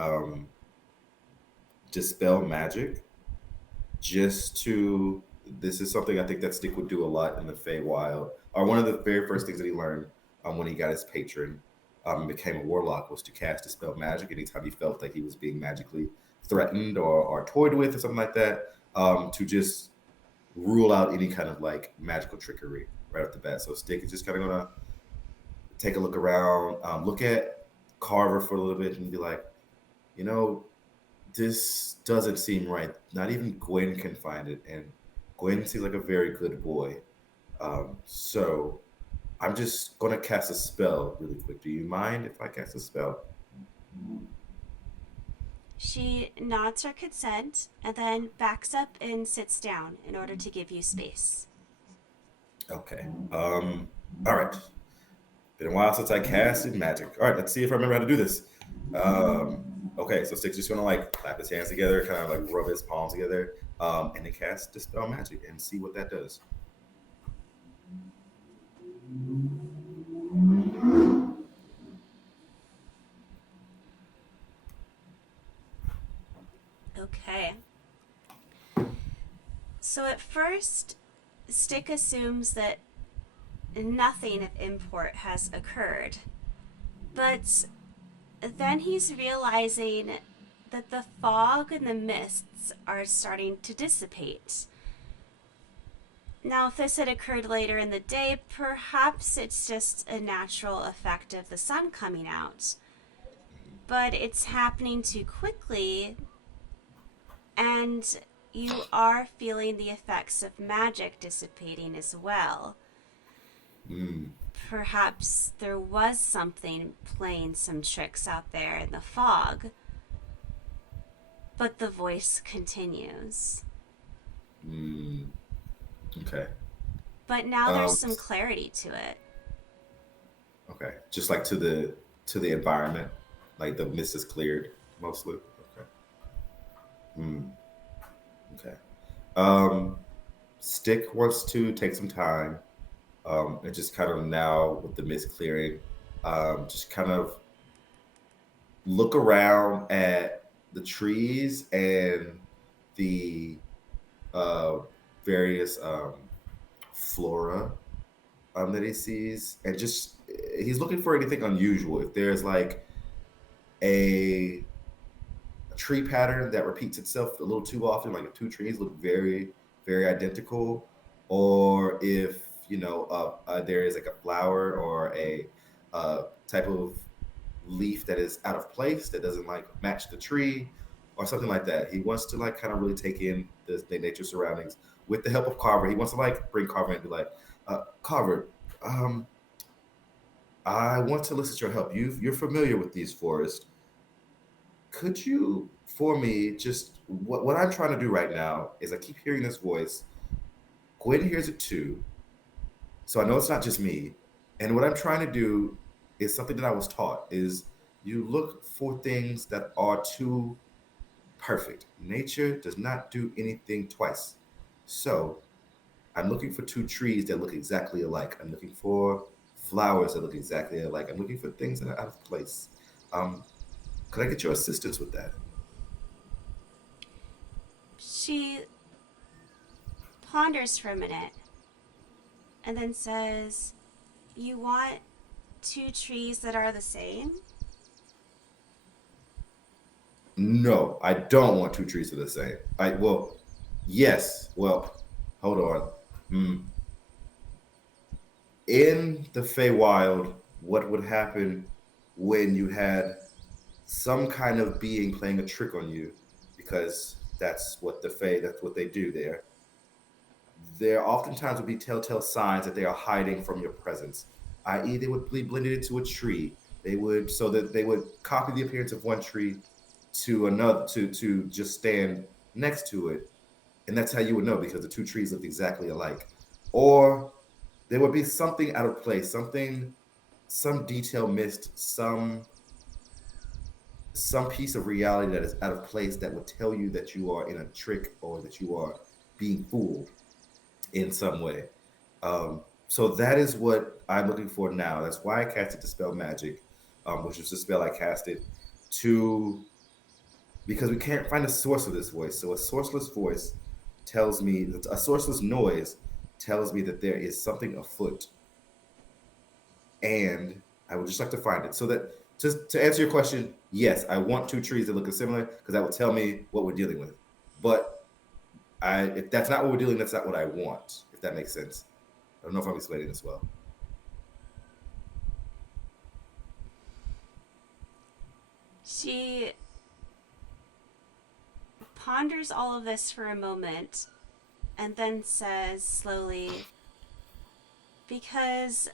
dispel magic. Just to This is something I think that Stick would do a lot in the Feywild. Or one of the very first things that he learned when he got his patron, and became a warlock, was to cast dispel magic anytime he felt like he was being magically threatened or toyed with or something like that. To just rule out any kind of like magical trickery right off the bat. So Stick is just kind of gonna take a look around, look at Carver for a little bit, and be like, you know, this doesn't seem right. Not even Gwen can find it, and Gwen seems like a very good boy. So I'm just gonna cast a spell really quick. Do you mind if I cast a spell? She nods her consent and then backs up and sits down in order to give you space. Okay. All right. Been a while since I casted magic. All right, let's see if I remember how to do this. Okay, so Stick's just gonna like clap his hands together, kind of like rub his palms together, and then cast Dispel Magic and see what that does. Okay. So at first, Stick assumes that nothing of import has occurred. But then he's realizing that the fog and the mists are starting to dissipate. Now, if this had occurred later in the day, perhaps it's just a natural effect of the sun coming out. But it's happening too quickly, and you are feeling the effects of magic dissipating as well. Mm, Perhaps there was something playing some tricks out there in the fog. But the voice continues. mm, okay. But now Um, there's some clarity to it. okay. Just like to the environment, like the mist is cleared mostly. Okay. Mm, okay. Um, Stick wants to take some time, and just kind of now with the mist clearing, just kind of look around at the trees and the uh, various flora that he sees, and just he's looking for anything unusual. If there's like a tree pattern that repeats itself a little too often, like if two trees look very, very identical, or if there is like a flower or a type of leaf that is out of place that doesn't like match the tree or something like that. He wants to like kind of really take in the nature surroundings with the help of Carver. He wants to like bring Carver in and be like, Carver, um, I want to elicit your help. You're familiar with these forests. Could you, for me, just what I'm trying to do right now is I keep hearing this voice. Gwen hears it too. So I know it's not just me. And what I'm trying to do is something that I was taught is you look for things that are too perfect. Nature does not do anything twice. So I'm looking for two trees that look exactly alike. I'm looking for flowers that look exactly alike. I'm looking for things that are out of place. Um, could I get your assistance with that? She ponders for a minute and then says, "You want two trees that are the same?" No, I don't want two trees that are the same. Yes. Well, hold on. Hmm. In the Feywild, what would happen when you had some kind of being playing a trick on you? Because that's what they do there. There oftentimes would be telltale signs that they are hiding from your presence, i.e., they would be blended into a tree. They would copy the appearance of one tree to another to just stand next to it, and that's how you would know because the two trees looked exactly alike. Or there would be something out of place, some detail missed, some piece of reality that is out of place that would tell you that you are in a trick or that you are being fooled in some way. So that is what I'm looking for now. That's why I casted Dispel Magic, which is the spell I casted to because we can't find a source of this voice. So a sourceless voice tells me that a sourceless noise tells me that there is something afoot, and I would just like to find it. So that just to answer your question, yes, I want two trees that look similar because that will tell me what we're dealing with. But if that's not what we're doing, that's not what I want. If that makes sense. I don't know if I'm explaining this well. She ponders all of this for a moment and then says slowly, because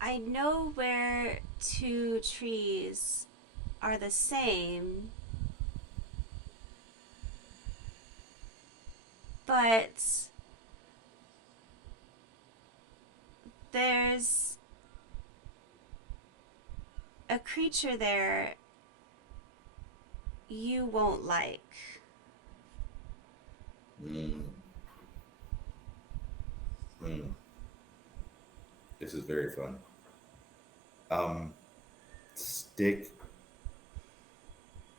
I know where two trees are the same, but there's a creature there you won't like. Mm. Mm. This is very fun. Um, Stick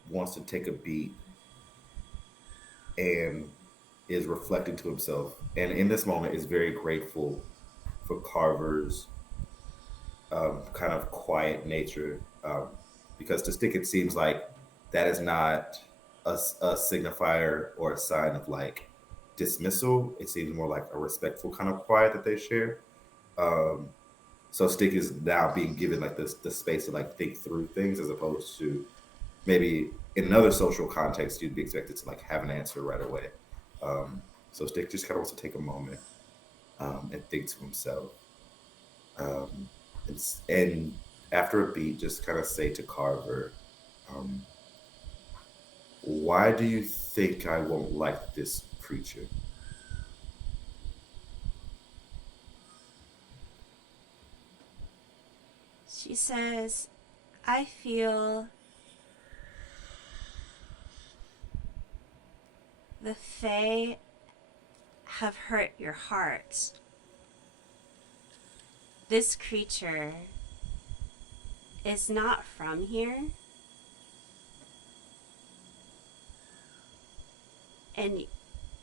wants to take a beat and is reflecting to himself, and in this moment is very grateful for Carver's kind of quiet nature, because to Stick it seems like that is not a signifier or a sign of like dismissal. It seems more like a respectful kind of quiet that they share. Um, so Stick is now being given like this the space to like think through things, as opposed to maybe in another social context you'd be expected to like have an answer right away. So Stick just kind of wants to take a moment and think to himself, um, and after a beat, just kind of say to Carver, um, "Why do you think I won't like this creature?" She says, I feel the Fae have hurt your heart. This creature is not from here, and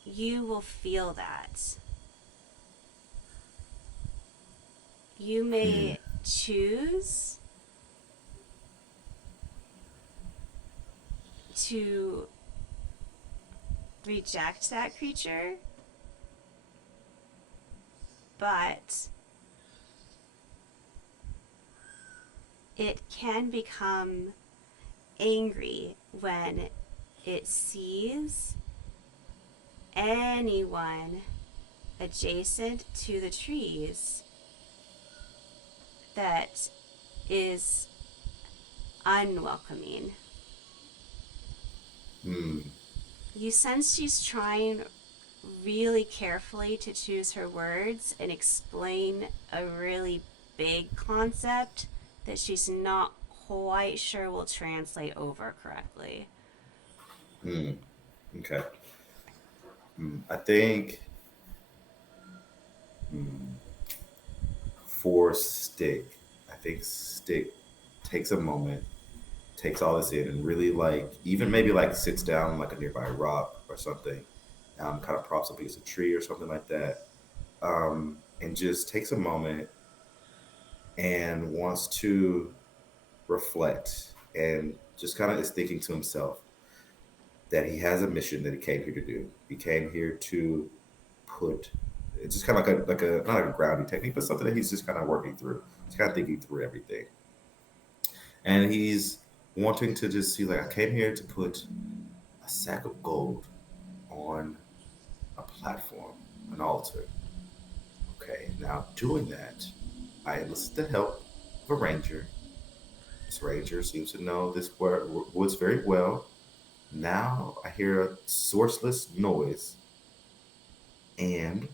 you will feel that. You Hmm. may choose to reject that creature, but it can become angry when it sees anyone adjacent to the trees that is unwelcoming. Hmm. You sense she's trying really carefully to choose her words and explain a really big concept that she's not quite sure will translate over correctly. Hmm. Okay. I think hmm, for Stick, I think Stick takes a moment, takes all this in, and really like even maybe like sits down like a nearby rock or something, kind of props up against a tree or something like that, and just takes a moment and wants to reflect and just kind of is thinking to himself that he has a mission that he came here to do. He came here to put it's just kind of like a not like a grounding technique, but something that he's just kind of working through. He's kind of thinking through everything, and he's wanting to just see like I came here to put a sack of gold on a platform, an altar. Okay, now doing that, I enlisted the help of a ranger. This ranger seems to know this woods very well. Now I hear a sourceless noise, and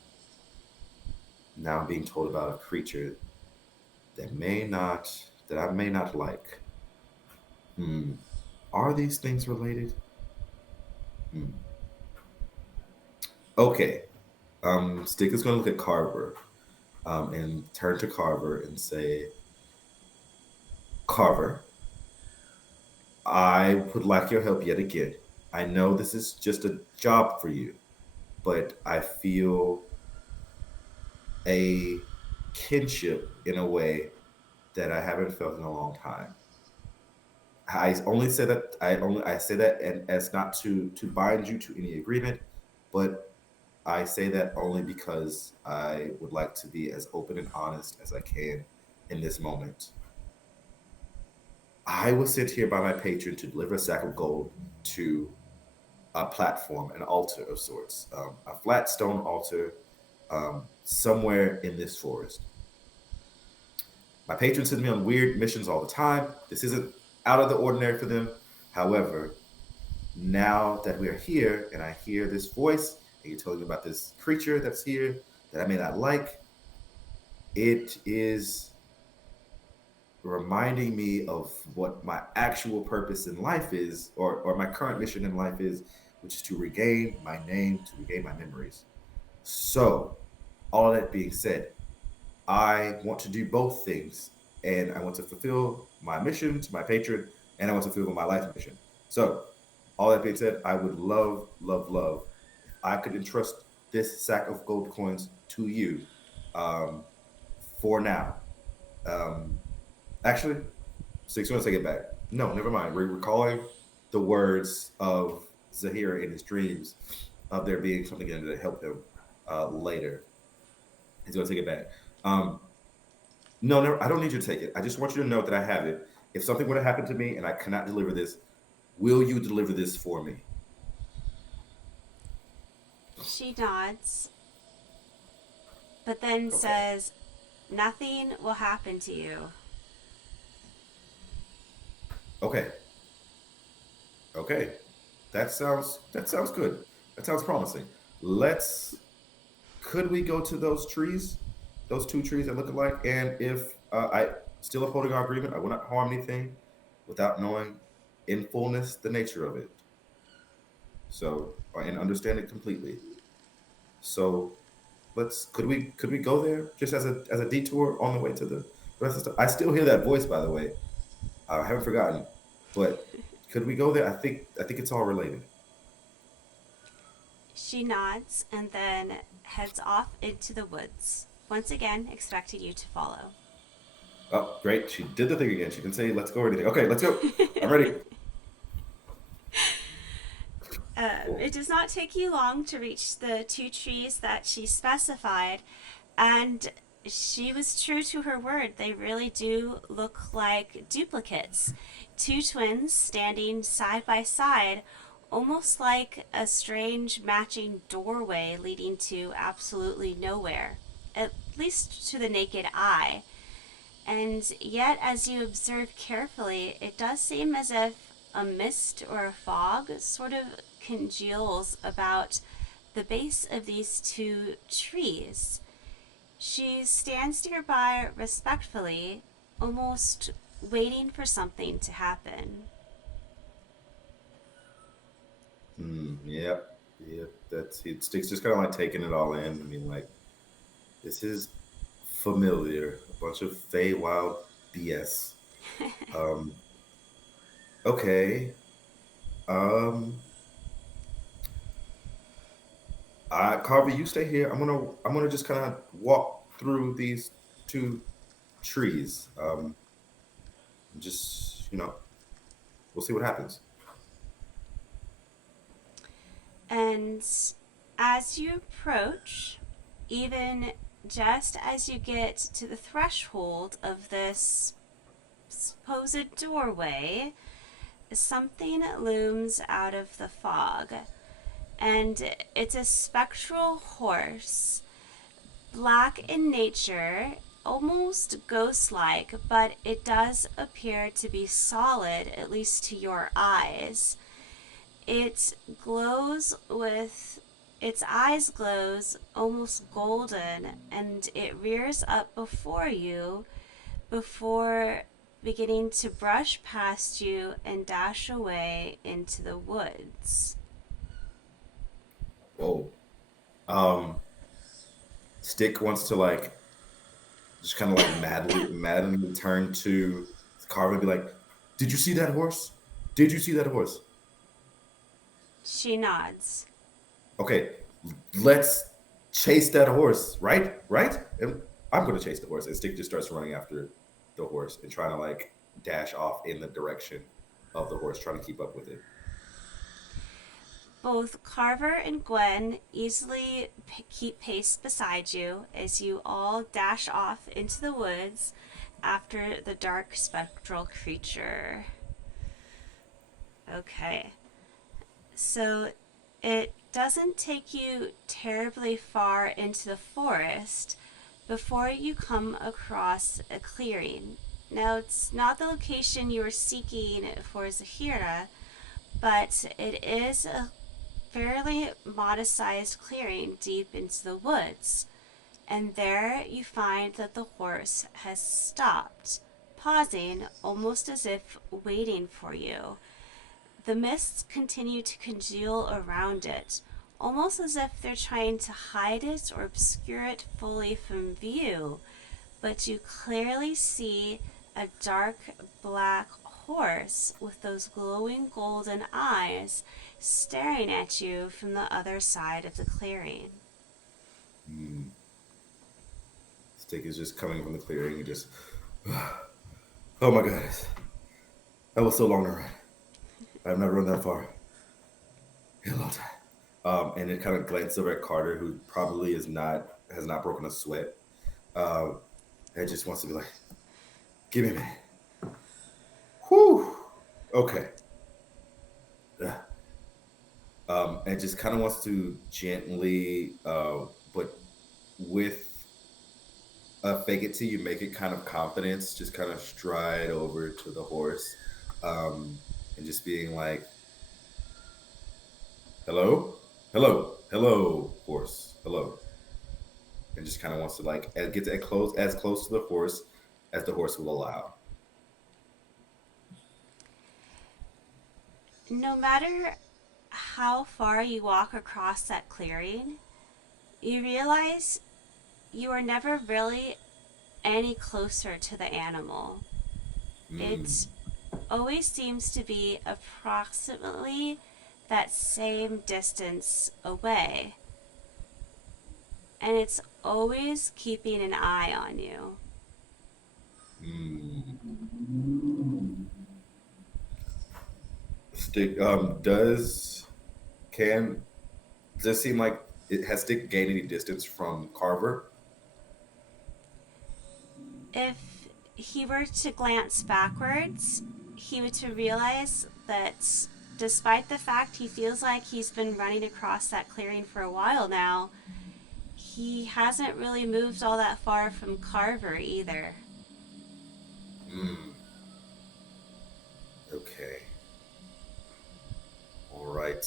now I'm being told about a creature that I may not like. Hmm. Are these things related? Hmm. Okay. Stick is going to look at Carver, and turn to Carver and say, Carver, I would like your help yet again. I know this is just a job for you, but I feel a kinship in a way that I haven't felt in a long time. I say that and as not to bind you to any agreement, but I say that only because I would like to be as open and honest as I can in this moment. I was sent here by my patron to deliver a sack of gold to a platform, an altar of sorts, a flat stone altar somewhere in this forest. My patron sends me on weird missions all the time. This isn't out of the ordinary for them. However, now that we are here and I hear this voice and you're telling me about this creature that's here that I may not like, it is reminding me of what my actual purpose in life is, or my current mission in life is, which is to regain my name, to regain my memories. So, all that being said, I want to do both things, and I want to fulfill my mission to my patron, and I want to fulfill my life mission. So, all that being said, I would love, love, love if I could entrust this sack of gold coins to you um, for now. Um, Actually, 6 months I get back. No, never mind. We're recalling the words of Zahir in his dreams of there being something in it to help him later. He's going to take it back. Um, no, no, I don't need you to take it. I just want you to know that I have it. If something were to happen to me and I cannot deliver this, will you deliver this for me? She nods, but then Okay. says, "Nothing will happen to you." Okay. Okay. That sounds good. That sounds promising. Let's could we go to those trees? Those two trees that look alike? And if I still upholding our agreement, I will not harm anything without knowing in fullness the nature of it. So and understand it completely. So let's could we go there just as a detour on the way to the rest of the stuff? I still hear that voice, by the way. I haven't forgotten. But could we go there? I think it's all related. She nods and then heads off into the woods, once again expecting you to follow. Oh, great. She did the thing again. She didn't say let's go or anything. Okay, let's go. I'm ready. Cool. It does not take you long to reach the two trees that she specified, and she was true to her word. They really do look like duplicates. Two twins standing side by side, almost like a strange matching doorway leading to absolutely nowhere, at least to the naked eye. And yet, as you observe carefully, it does seem as if a mist or a fog sort of congeals about the base of these two trees. She stands nearby respectfully, almost waiting for something to happen. Yep. Yep. That's it. Sticks just kind of like taking it all in. I mean, like this is familiar. A bunch of Feywild BS. Um. Okay. Um. Carver, you stay here. I'm gonna just kind of walk through these two trees. Just we'll see what happens. And as you approach, even just as you get to the threshold of this supposed doorway, something looms out of the fog. And it's a spectral horse, black in nature, almost ghost like, but it does appear to be solid, at least to your eyes. It glows with its eyes glows almost golden, and it rears up before you before beginning to brush past you and dash away into the woods. Whoa. Um, Stick wants to like just kind of like maddeningly turn to Carver and be like, "Did you see that horse? Did you see that horse? She nods. Okay, let's chase that horse, right? Right? And I'm gonna chase the horse." And Stick just starts running after the horse and trying to like dash off in the direction of the horse, trying to keep up with it. Both Carver and Gwen easily keep pace beside you as you all dash off into the woods after the dark spectral creature. Okay, so it doesn't take you terribly far into the forest before you come across a clearing. Now, it's not the location you were seeking for Zahira, but it is a fairly modest sized clearing deep into the woods. And there you find that the horse has stopped, pausing almost as if waiting for you. The mists continue to congeal around it, almost as if they're trying to hide it or obscure it fully from view, but you clearly see a dark black horse with those glowing golden eyes staring at you from the other side of the clearing. Stick is just coming from the clearing and just, oh my goodness, that was so long to run. I've never run that far in a long time. And it kind of glances over at Carter, who probably has not broken a sweat. And just wants to be like, give me a minute. Whew. Okay. And just kind of wants to gently, but with a fake it till you make it kind of confidence, just kind of stride over to the horse, and just being like, hello, hello, horse, hello. And just kind of wants to like get as close to the horse as the horse will allow. No matter how far you walk across that clearing, you realize you are never really any closer to the animal. It always seems to be approximately that same distance away. And it's always keeping an eye on you. Stick does it seem like it has Stick gained any distance from Carver? If he were to glance backwards, he would to realize that despite the fact he feels like he's been running across that clearing for a while now, he hasn't really moved all that far from Carver either. Okay. All right.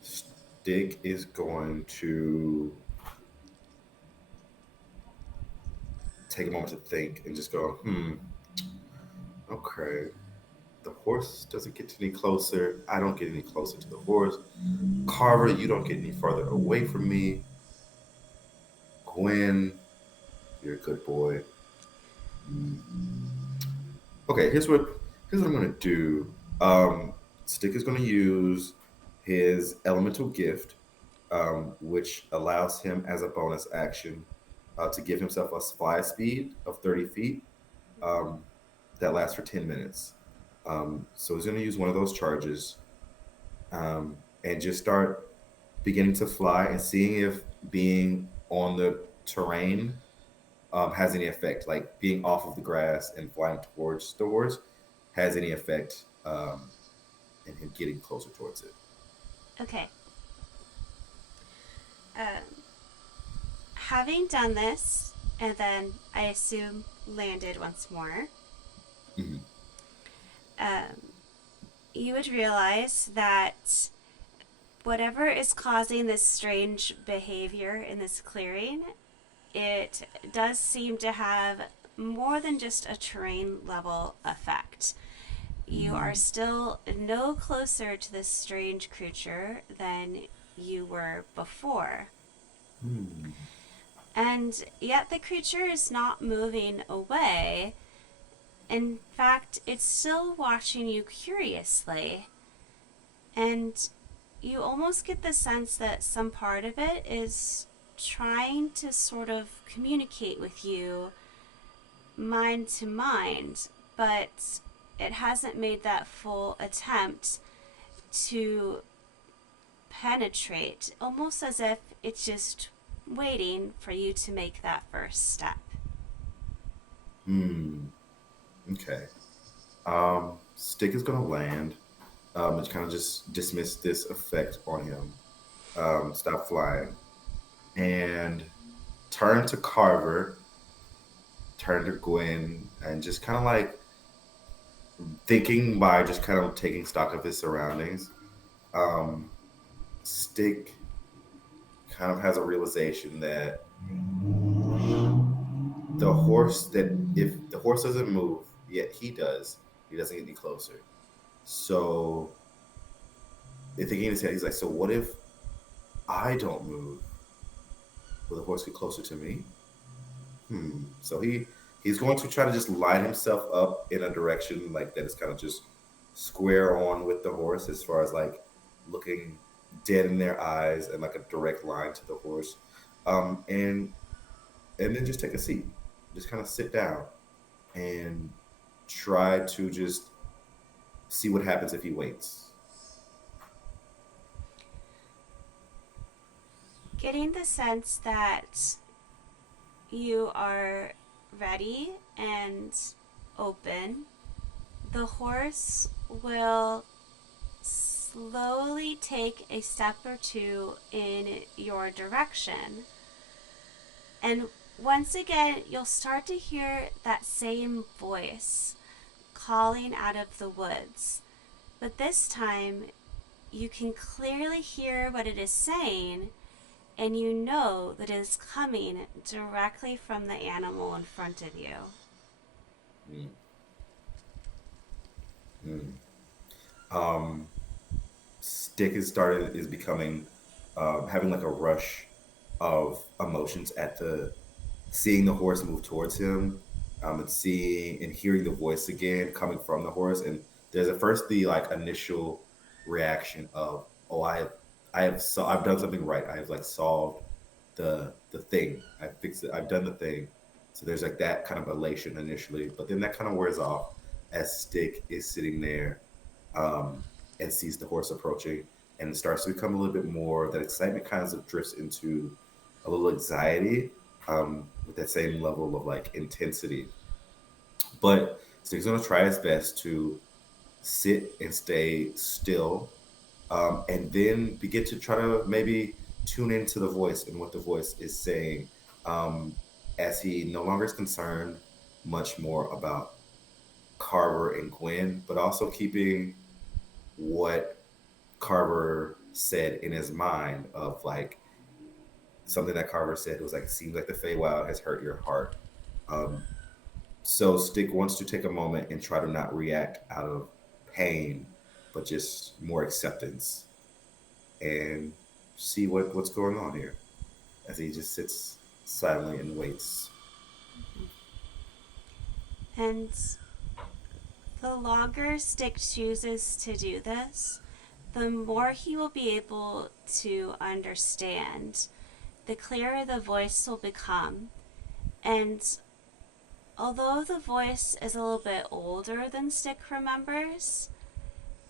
Stick is going to take a moment to think and just go, okay. The horse doesn't get any closer. I don't get any closer to the horse. Carver, you don't get any farther away from me. Gwen, you're a good boy. Okay, here's what I'm gonna do. Stick is gonna use his elemental gift, which allows him as a bonus action to give himself a fly speed of 30 feet that lasts for 10 minutes. So he's going to use one of those charges and just start beginning to fly and seeing if being on the terrain has any effect, like being off of the grass and flying towards the horse has any effect in him getting closer towards it. Okay. Having done this, and then I assume landed once more, you would realize that whatever is causing this strange behavior in this clearing, it does seem to have more than just a terrain level effect. You are still no closer to this strange creature than you were before. And yet the creature is not moving away. In fact, it's still watching you curiously. And you almost get the sense that some part of it is trying to sort of communicate with you mind to mind, but it hasn't made that full attempt to penetrate, almost as if it's just waiting for you to make that first step. Hmm. Okay. Stick is gonna land. And kind of just dismiss this effect on him. Stop flying and turn to Carver, turn to Gwen, and just kind of like thinking by just kind of taking stock of his surroundings. Um, Stick kind of has a realization that the horse that if the horse doesn't move, yet he does, he doesn't get any closer. So thinking in his head, he's like, so what if I don't move? Will the horse get closer to me? So he's going to try to just line himself up in a direction like that is kind of just square on with the horse as far as like looking dead in their eyes and like a direct line to the horse. Um, and and then just take a seat. Just kind of sit down and try to just see what happens if he waits. Getting the sense that you are ready and open, the horse will slowly take a step or two in your direction. And once again, you'll start to hear that same voice calling out of the woods. But this time, you can clearly hear what it is saying, and you know that it is coming directly from the animal in front of you. Mm. Mm. Um, Stick is becoming having like a rush of emotions at the seeing the horse move towards him, and seeing and hearing the voice again coming from the horse. And there's at first the like initial reaction of, oh, I've done something right. I have like solved the thing. I fixed it. I've done the thing. So there's like that kind of elation initially, but then that kind of wears off as Stick is sitting there, um, and sees the horse approaching, and it starts to become a little bit more. That excitement kind of drifts into a little anxiety, with that same level of like intensity. But Stick's gonna try his best to sit and stay still, and then begin to try to maybe tune into the voice and what the voice is saying, um, as he no longer is concerned much more about Carver and Gwen, but also keeping what Carver said in his mind of like something that Carver said was like, it seems like the Feywild has hurt your heart. Um, so Stick wants to take a moment and try to not react out of pain, but just more acceptance and see what's going on here as he just sits silently and waits. And the longer Stick chooses to do this, the more he will be able to understand, the clearer the voice will become. And although the voice is a little bit older than Stick remembers,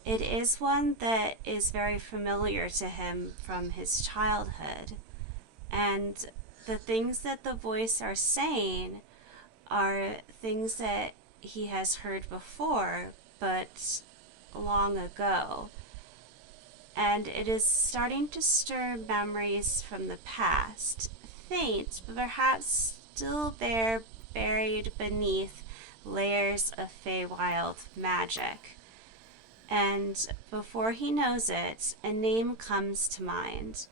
it is one that is very familiar to him from his childhood. And the things that the voice are saying are things that he has heard before, but long ago. And it is starting to stir memories from the past, faint, but perhaps still there, buried beneath layers of Feywild magic. And before he knows it, a name comes to mind,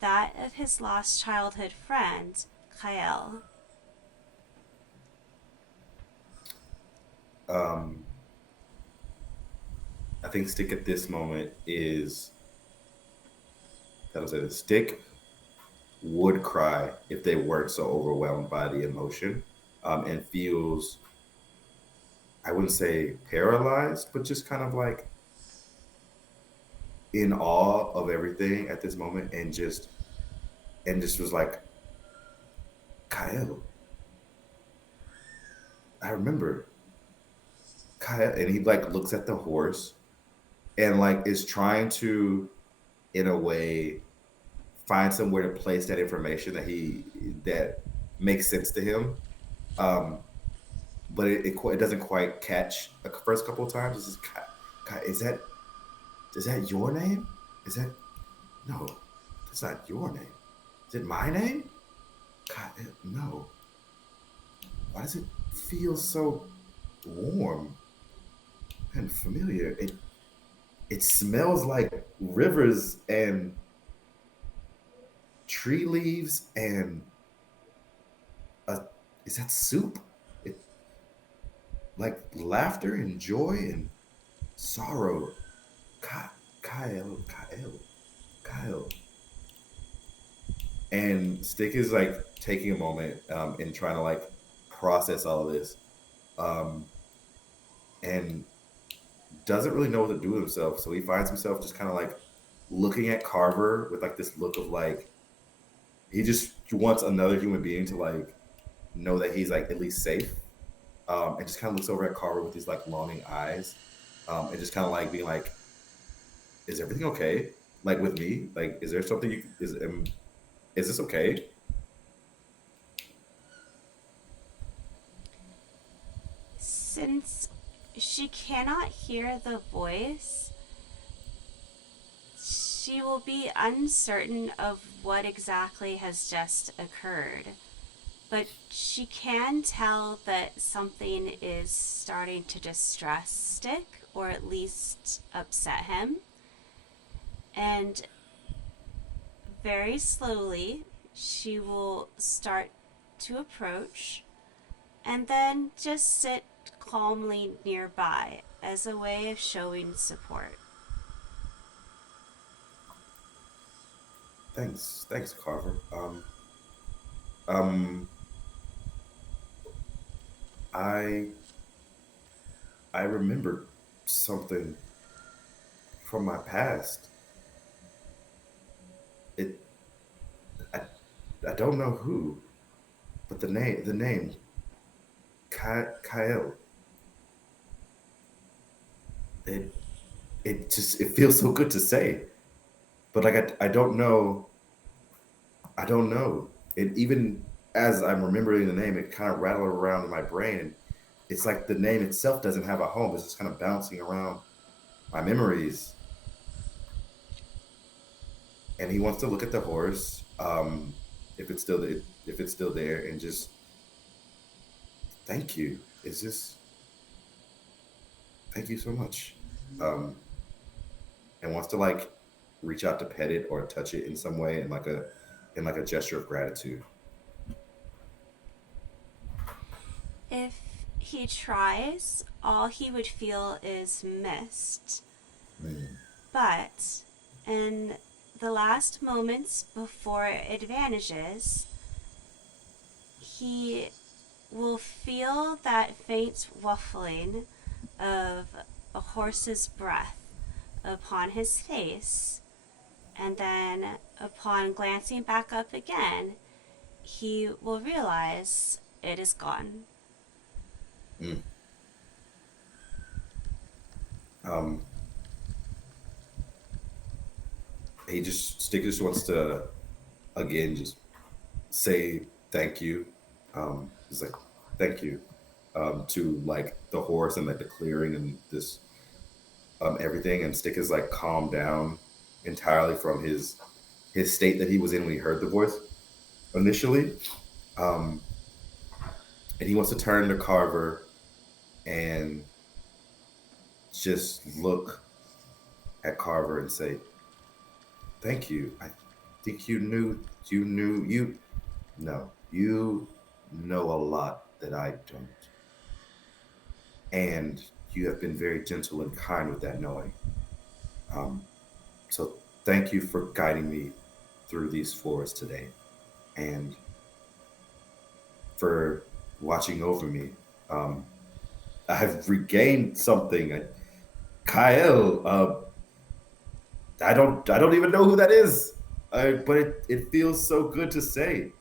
that of his lost childhood friend, Kael. Um, I think Stick at this moment is, how to say this, Stick would cry if they weren't so overwhelmed by the emotion, and feels, I wouldn't say paralyzed, but just kind of like in awe of everything at this moment, and just was like, Kyle, I remember Kyle, and he like looks at the horse and like is trying to, in a way, find somewhere to place that information that makes sense to him. Um, but it doesn't quite catch the first couple of times. It's just, is that your name? Is that no? That's not your name. Is it my name? God, no. Why does it feel so warm and familiar? It smells like rivers and tree leaves and uh, is that soup? It like laughter and joy and sorrow. Kyle. And Stick is like taking a moment and trying to like process all of this, um, and doesn't really know what to do with himself. So he finds himself just kind of like looking at Carver with like this look of like he just wants another human being to like know that he's like at least safe, and just kind of looks over at Carver with these like longing eyes, and just kind of like being like, "Is everything okay? Like with me? Like, is there something you is this okay?" Since she cannot hear the voice, she will be uncertain of what exactly has just occurred. But she can tell that something is starting to distress Stick, or at least upset him. And very slowly, she will start to approach and then just sit calmly nearby as a way of showing support. Thanks, Carver. Um, I I remembered something from my past. It I, I don't know who, but the name Kyle. It it feels so good to say, but like I don't know. I don't know. It even as I'm remembering the name, it kind of rattled around in my brain, and it's like the name itself doesn't have a home. It's just kind of bouncing around my memories. And he wants to look at the horse, if it's still there, and just thank you. Is this thank you so much, um, and wants to like reach out to pet it or touch it in some way, in like a gesture of gratitude. If he tries, all he would feel is mist. Mm. But in the last moments before it vanishes, he will feel that faint waffling of a horse's breath upon his face, and then upon glancing back up again, he will realize it is gone. Mm. Um, Stick just wants to again just say thank you. He's like thank you, to like the horse and like the clearing and this everything. And Stick is like calmed down entirely from his state that he was in when he heard the voice initially. Um, and he wants to turn to Carver and just look at Carver and say, "Thank you. I think you no, you know a lot that I don't. And you have been very gentle and kind with that knowing. Um, so thank you for guiding me through these forests today and for watching over me. Um, I have regained something. Kyle, I don't even know who that is, but it feels so good to say.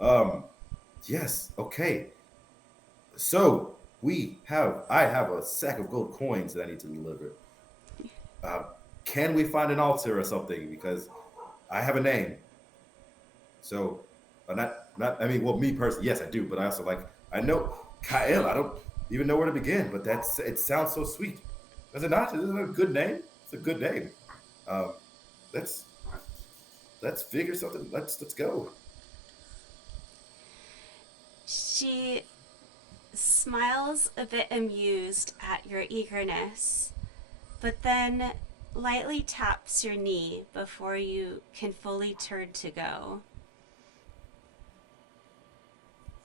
Um, yes, okay. So I have a sack of gold coins that I need to deliver. Uh, can we find an altar or something? Because I have a name. So, not. I mean, well, me personally, yes, I do. But I also like. I know Kyle. I don't even know where to begin. But that's it. Sounds so sweet. Does it not? Isn't it a good name? It's a good name. Um, let's let's figure something. Let's go. She smiles a bit amused at your eagerness, but then lightly taps your knee before you can fully turn to go.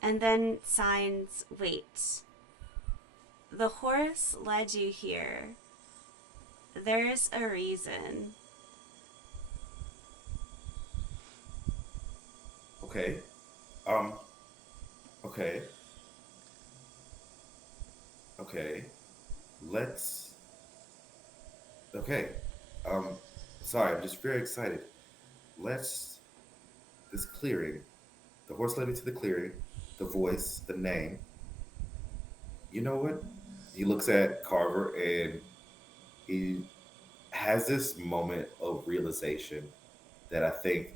And then signs, wait. The horse led you here. There's a reason. Okay. Um. Okay. Okay. Let's. Okay. Um. Sorry, I'm just very excited. Let's this clearing. The horse led me to the clearing. The voice, the name. You know what? He looks at Carver and he has this moment of realization that I think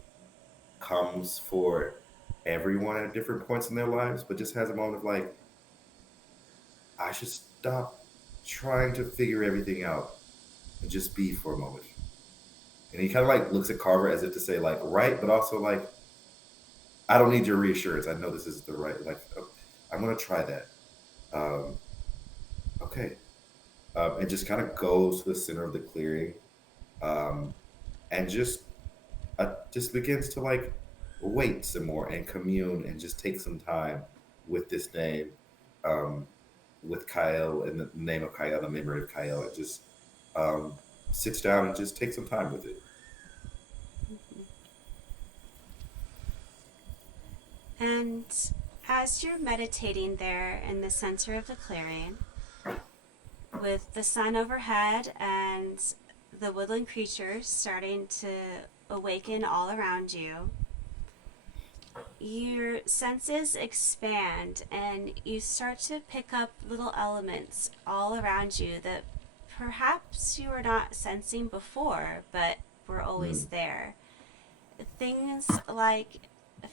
comes for everyone at different points in their lives, but just has a moment of like, I should stop trying to figure everything out and just be for a moment. And he kind of like looks at Carver as if to say, like, right, but also like, I don't need your reassurance. I know this is the right, like, I'm going to try that. Um, okay. And just kind of goes to the center of the clearing um, and just begins to like wait some more and commune and just take some time with this name, um, with Kyle and the name of Kyle, the memory of Kyle, and just um, sits down and just takes some time with it. And as you're meditating there in the center of the clearing, with the sun overhead and the woodland creatures starting to awaken all around you, your senses expand and you start to pick up little elements all around you that perhaps you were not sensing before, but were always Mm, there. Things like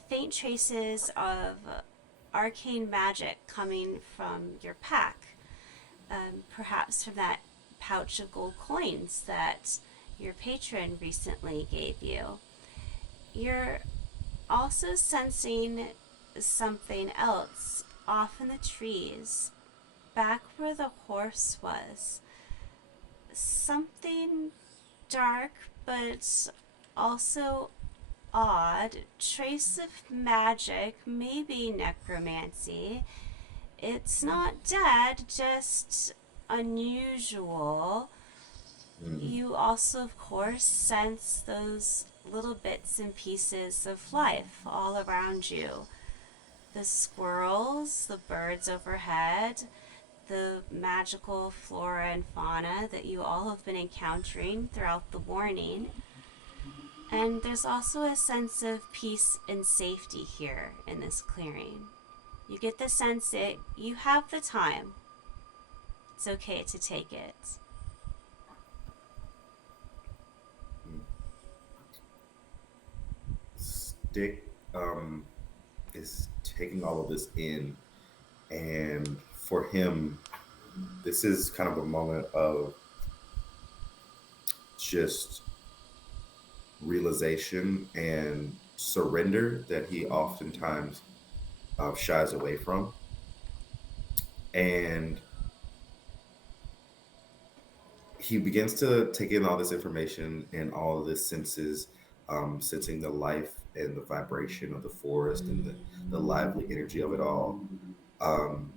faint traces of arcane magic coming from your pack, perhaps from that pouch of gold coins that your patron recently gave you. You're also sensing something else off in the trees, back where the horse was. Something dark, but also odd. Trace of magic, maybe necromancy. It's not dead, just unusual. mm, You also, of course, sense those little bits and pieces of life all around you. The squirrels, the birds overhead, the magical flora and fauna that you all have been encountering throughout the morning. And there's also a sense of peace and safety here in this clearing. You get the sense that you have the time. It's okay to take it. mm. Stick is taking all of this in, and for him, this is kind of a moment of just realization and surrender that he oftentimes shies away from. And he begins to take in all this information and all of the senses, sensing the life and the vibration of the forest and the lively energy of it all. Um,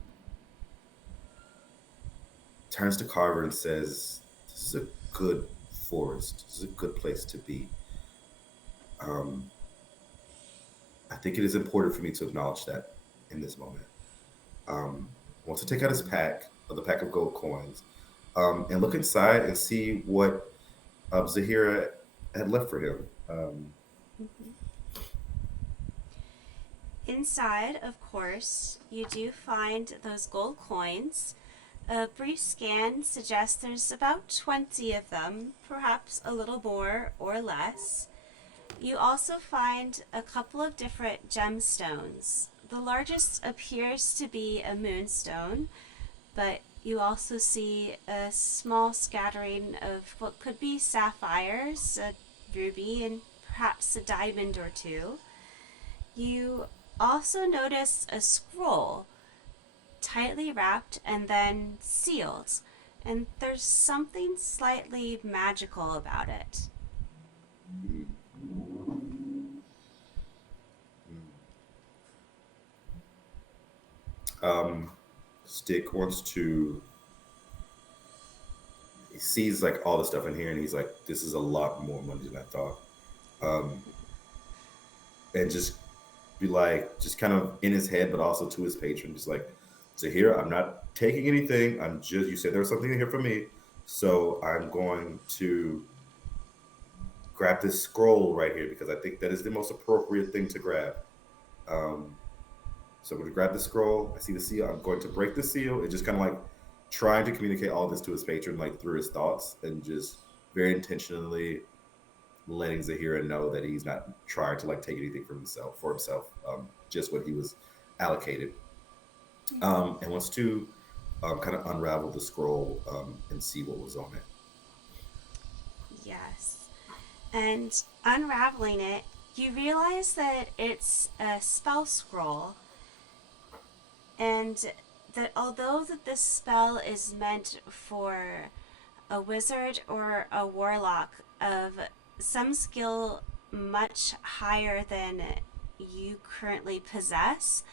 Turns to Carver and says, "This is a good forest. This is a good place to be. Um, I think it is important for me to acknowledge that in this moment." Wants to take out his pack, the pack of gold coins, and look inside and see what Zahira had left for him. Mm-hmm. inside, of course, you do find those gold coins. A brief scan suggests there's about 20 of them, perhaps a little more or less. You also find a couple of different gemstones. The largest appears to be a moonstone, but you also see a small scattering of what could be sapphires, a ruby, and perhaps a diamond or two. You also notice a scroll, tightly wrapped and then sealed, and there's something slightly magical about it. Stick wants to. He sees like all the stuff in here, and he's like, "This is a lot more money than I thought." Um, and just be like, just kind of in his head, but also to his patron, just like, "So here, I'm not taking anything. I'm just. You said there was something in here for me, so I'm going to grab this scroll right here because I think that is the most appropriate thing to grab." Um, So I'm going to grab the scroll. I see the seal. I'm going to break the seal. And just kind of like trying to communicate all this to his patron, like through his thoughts, and just very intentionally letting Zahira know that he's not trying to like take anything for himself, just what he was allocated, and wants to kind of unravel the scroll and see what was on it. Yes. And unraveling it, you realize that it's a spell scroll, and that although that this spell is meant for a wizard or a warlock of some skill much higher than you currently possess,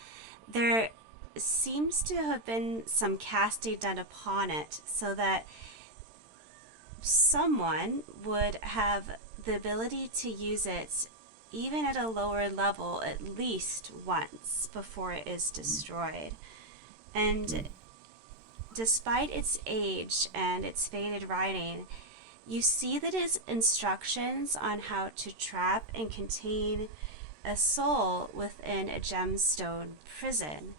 there seems to have been some casting done upon it so that someone would have the ability to use it even at a lower level at least once before it is destroyed. And despite its age and its faded writing, you see that its instructions on how to trap and contain a soul within a gemstone prison.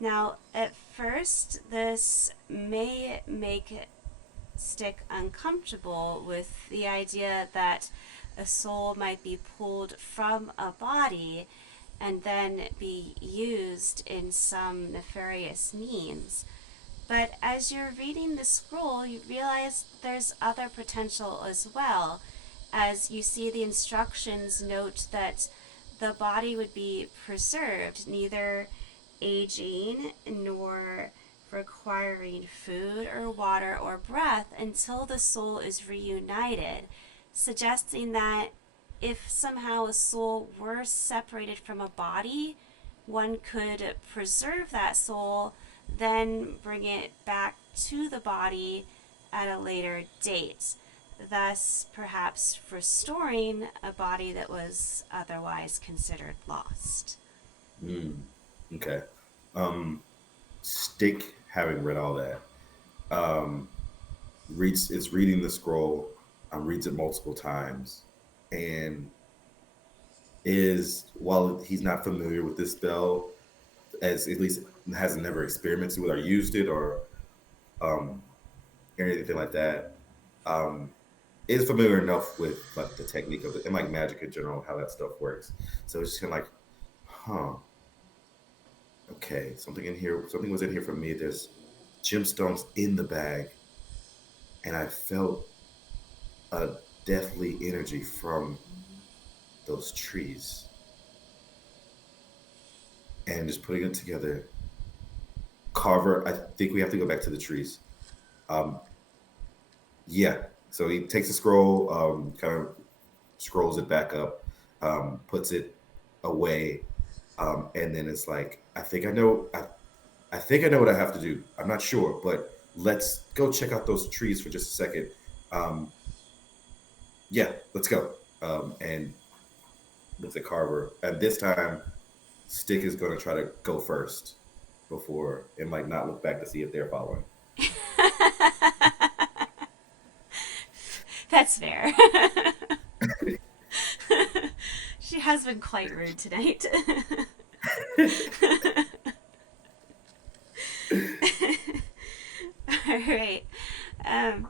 Now, at first, this may make Stick uncomfortable with the idea that a soul might be pulled from a body and then be used in some nefarious means. But as you're reading the scroll, you realize there's other potential as well, as you see the instructions note that the body would be preserved, neither aging nor requiring food or water or breath until the soul is reunited, suggesting that if somehow a soul were separated from a body, one could preserve that soul, then bring it back to the body at a later date, thus perhaps restoring a body that was otherwise considered lost. Okay. Stick, having read all that, is reading the scroll, reads it multiple times, and is, while he's not familiar with this spell, as at least has never experimented with or used it or anything like that, is familiar enough with like the technique of it and like magic in general, how that stuff works. So it's just kind of like, huh. Okay, something was in here for me. There's gemstones in the bag, and I felt a deathly energy from those trees. And just putting it together, Carver, I think we have to go back to the trees. Yeah, so he takes the scroll, kind of scrolls it back up, puts it away, and then it's like, I think I know what I have to do. I'm not sure, but let's go check out those trees for just a second. Yeah, let's go. And looks at Carver. And this time, Stick is going to try to go first before, and like not look back to see if they're following. That's fair. She has been quite rude tonight. All right. Um,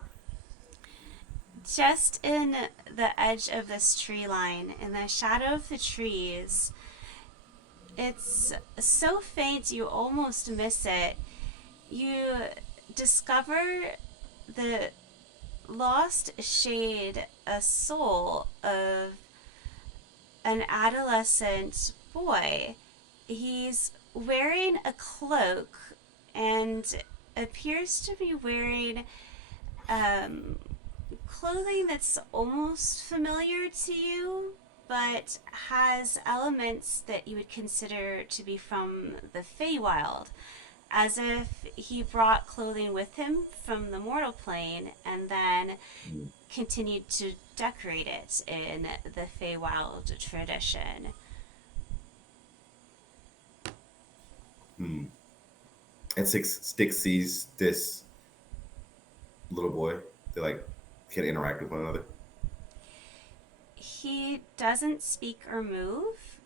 just in the edge of this tree line, in the shadow of the trees, it's so faint you almost miss it. You discover the lost shade, a soul of an adolescent boy. He's wearing a cloak and appears to be wearing um, clothing that's almost familiar to you, but has elements that you would consider to be from the Feywild, as if he brought clothing with him from the mortal plane and then continued to decorate it in the Feywild tradition. Hmm. And Stick sees this little boy. They like can interact with one another. He doesn't speak or move,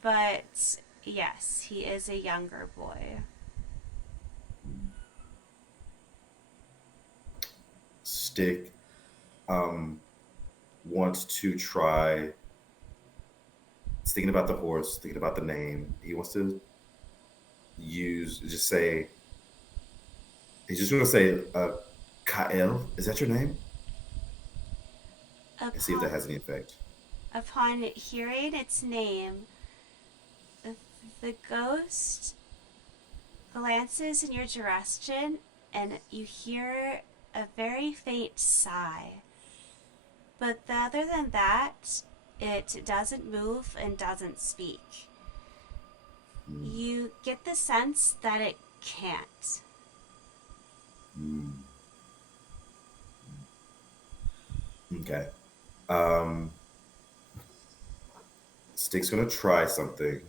but yes, he is a younger boy. Stick wants to try. He's thinking about the horse, thinking about the name. He wants to just say. He's just going to say, Kael. Is that your name? And see if that Upon, has any effect. upon hearing its name, the ghost glances in your direction and you hear a very faint sigh. But other than that, it doesn't move and doesn't speak. Mm. You get the sense that it can't. Mm. Okay. Um, Stick's gonna try something.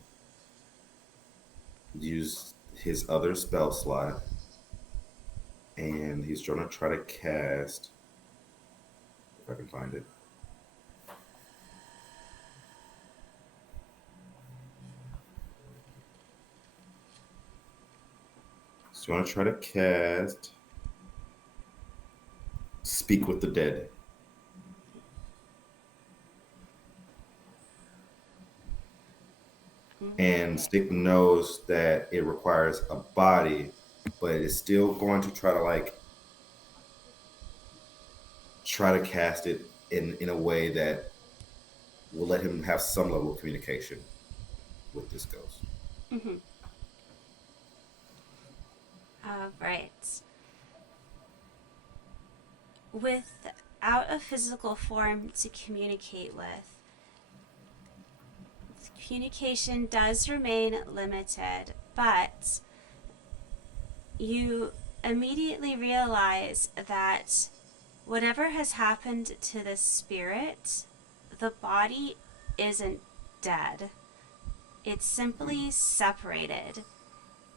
Use his other spell slot, and he's gonna try to cast. If I can find it. So I'm gonna try to cast Speak with the Dead. And Stick knows that it requires a body, but it's still going to try to cast it in a way that will let him have some level of communication with this ghost. Mm-hmm. All right. Without a physical form to communicate with, communication does remain limited, but you immediately realize that whatever has happened to the spirit, the body isn't dead. It's simply separated.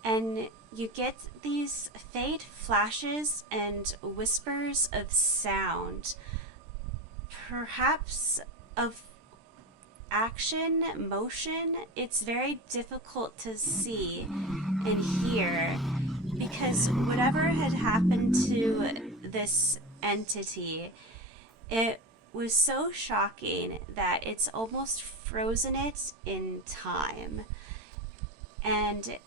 And you get these faint flashes and whispers of sound, perhaps of action, motion. It's very difficult to see and hear because whatever had happened to this entity, it was so shocking that it's almost frozen it in time. And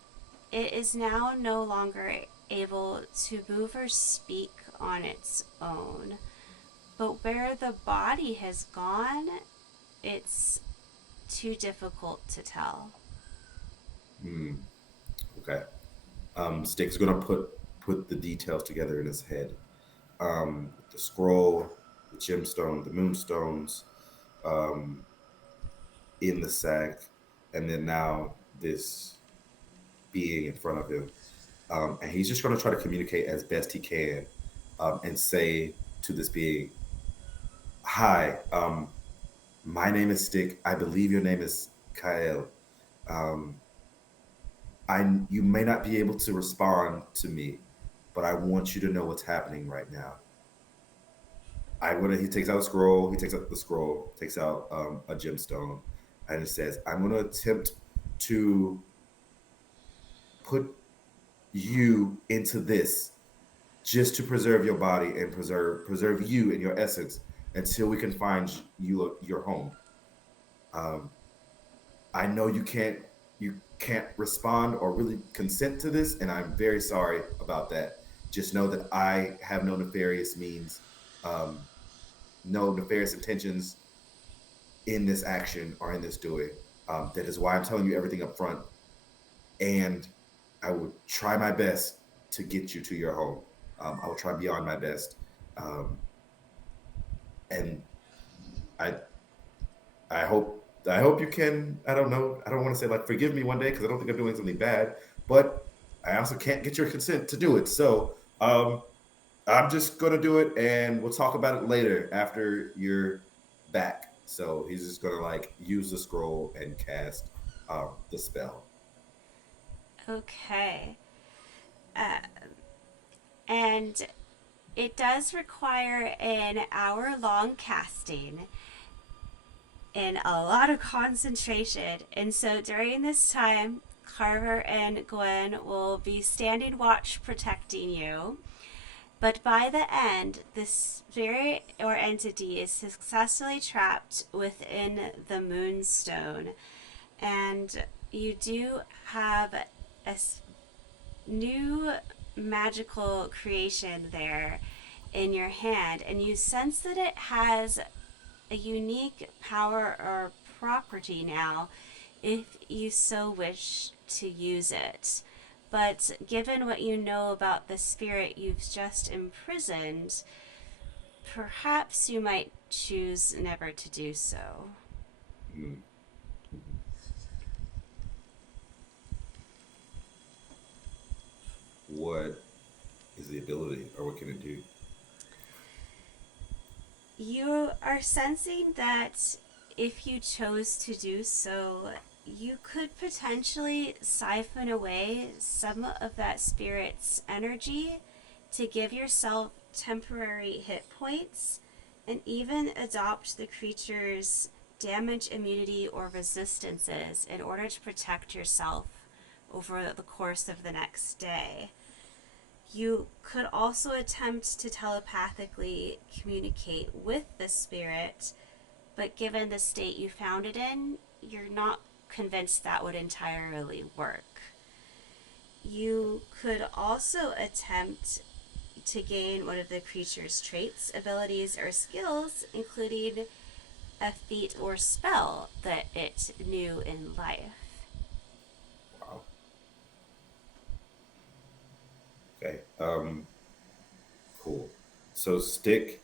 it is now no longer able to move or speak on its own. But where the body has gone, it's too difficult to tell. Hmm. Okay. Stick's gonna put the details together in his head. The scroll, the gemstone, the moonstones, um, in the sack, and then now this being in front of him. And he's just going to try to communicate as best he can and say to this being, Hi, my name is Stick. I believe your name is Kael. Um, you may not be able to respond to me, but I want you to know what's happening right now. He takes out a scroll, he takes out the scroll, takes out a gemstone, and it says, I'm going to attempt to put you into this just to preserve your body and preserve you and your essence until we can find you your home. Um, I know you can't respond or really consent to this, and I'm very sorry about that. Just know that I have no nefarious means, um, no nefarious intentions in this action or in this doing. That is why I'm telling you everything up front, and I will try my best to get you to your home. I will try beyond my best, um, and I I hope you can. I don't know. I don't want to say like forgive me one day because I don't think I'm doing something bad, but I also can't get your consent to do it. So I'm just gonna do it, and we'll talk about it later after you're back. So he's just gonna like use the scroll and cast the spell. Okay. Uh, and it does require an hour-long casting and a lot of concentration. And so during this time, Carver and Gwen will be standing watch protecting you. But by the end, this spirit or entity is successfully trapped within the moonstone. And you do have a new magical creation there in your hand, and you sense that it has a unique power or property now if you so wish to use it. But given what you know about the spirit you've just imprisoned, perhaps you might choose never to do so. Mm. What is the ability, or what can it do? You are sensing that if you chose to do so, you could potentially siphon away some of that spirit's energy to give yourself temporary hit points and even adopt the creature's damage, immunity, or resistances in order to protect yourself over the course of the next day. You could also attempt to telepathically communicate with the spirit, but given the state you found it in, you're not convinced that would entirely work. You could also attempt to gain one of the creature's traits, abilities, or skills, including a feat or spell that it knew in life. Wow. Okay. Cool. So Stick,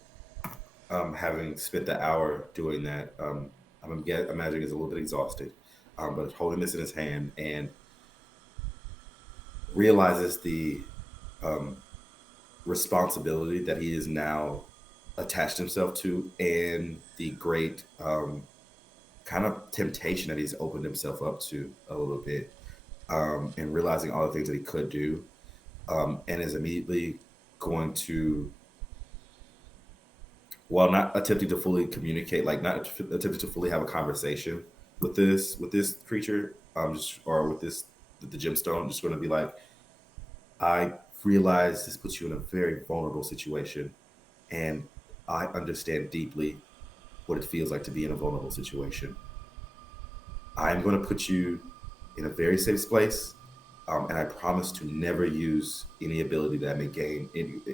having spent the hour doing that, imagining is a little bit exhausted, but holding this in his hand and realizes the um, responsibility that he is now attached himself to, and the great kind of temptation that he's opened himself up to a little bit, and realizing all the things that he could do, and is immediately going to, while not attempting to fully communicate, like not attempting to fully have a conversation with this creature, just or with this the gemstone, I'm just going to be like, I realize this puts you in a very vulnerable situation, and I understand deeply what it feels like to be in a vulnerable situation. I'm going to put you in a very safe place, and I promise to never use any ability that I may gain,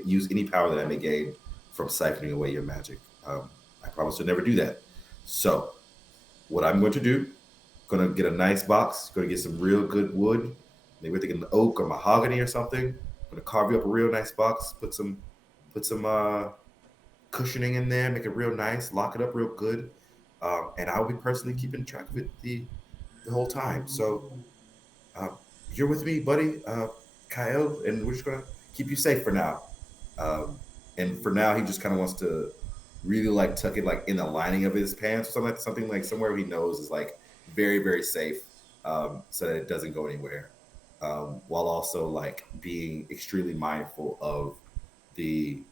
use any power that I may gain from siphoning away your magic. I promise to never do that. So, what I'm going to do, going to get a nice box, going to get some real good wood, maybe we're thinking oak or mahogany or something. I'm going to carve you up a real nice box, put some cushioning in there, make it real nice, lock it up real good, and I'll be personally keeping track of it the whole time. So uh, you're with me, buddy, Kyle, and we're just gonna keep you safe for now. And for now, he just kind of wants to really like tuck it like in the lining of his pants or something like somewhere he knows is like very very safe, so that it doesn't go anywhere. While also like being extremely mindful of the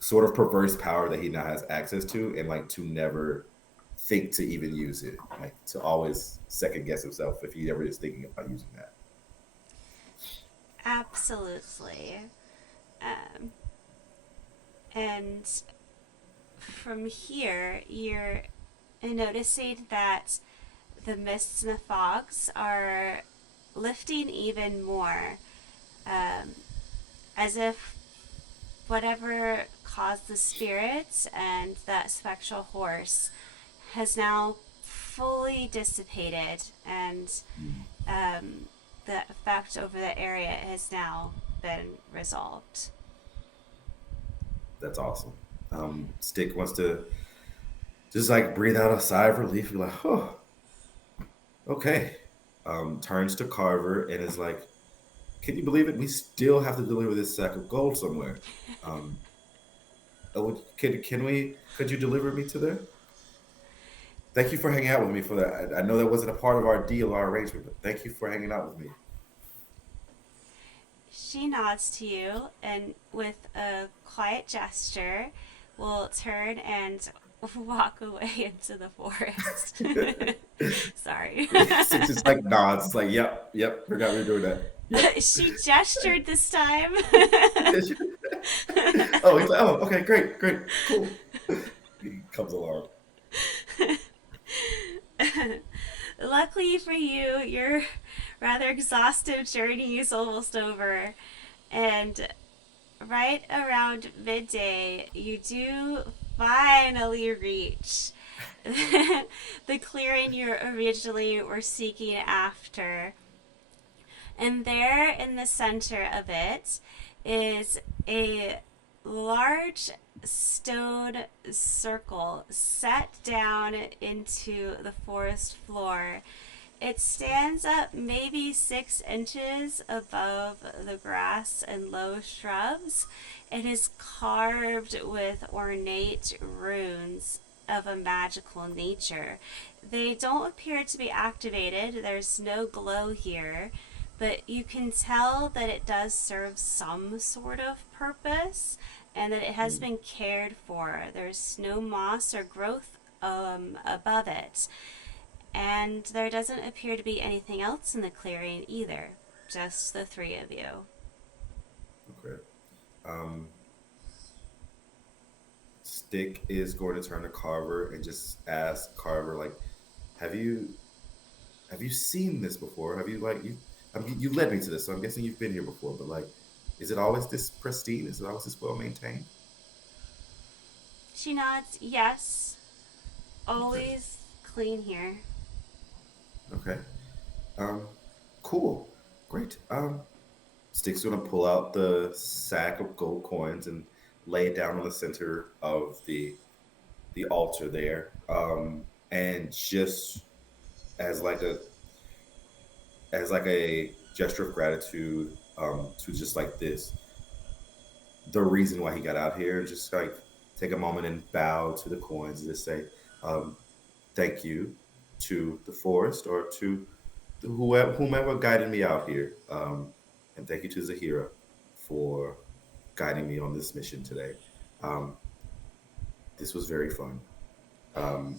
sort of perverse power that he now has access to, and like to never think to even use it, like to always second guess himself if he ever is thinking about using that. Absolutely. Um, and from here, you're noticing that the mists and the fogs are lifting even more, um, as if whatever caused the spirits and that spectral horse has now fully dissipated, and Mm, um, the effect over the area has now been resolved. that's awesome. Stick wants to just like breathe out a sigh of relief, be like, oh, okay. Turns to Carver and is like, can you believe it? We still have to deliver this sack of gold somewhere. Um, can we? Could you deliver me to there? Thank you for hanging out with me for that. I know that wasn't a part of our deal, our arrangement, but thank you for hanging out with me. She nods to you and, with a quiet gesture, will turn and walk away into the forest. Sorry. It's just like nods. It's like, yep, yep. Forgot we were doing that. Yep. She gestured this time. Oh, he's like, oh, okay, great, great, cool. He comes along. Luckily for you, your rather exhaustive journey is almost over, and right around midday, you do finally reach the clearing you originally were seeking after. And there in the center of it is a large stone circle set down into the forest floor. It stands up maybe 6 inches above the grass and low shrubs. It is carved with ornate runes of a magical nature. They don't appear to be activated, there's no glow here, but you can tell that it does serve some sort of purpose and that it has Mm, been cared for. There's no moss or growth above it. And there doesn't appear to be anything else in the clearing either. Just the three of you. okay. Um, Stick is going to turn to Carver and just ask Carver, like, have you have you seen this before? Have you like you? You led me to this, so I'm guessing you've been here before. But like, is it always this pristine? Is it always this well maintained? She nods, yes. Okay. Always clean here. Okay. Um, cool. Great. Stick's gonna pull out the sack of gold coins and lay it down on the center of the altar there. And just as like a as like a gesture of gratitude, to just like this, the reason why he got out here, just like take a moment and bow to the coins and just say, um, thank you to the forest or to whomever guided me out here. And thank you to Zahira for guiding me on this mission today. Um, this was very fun.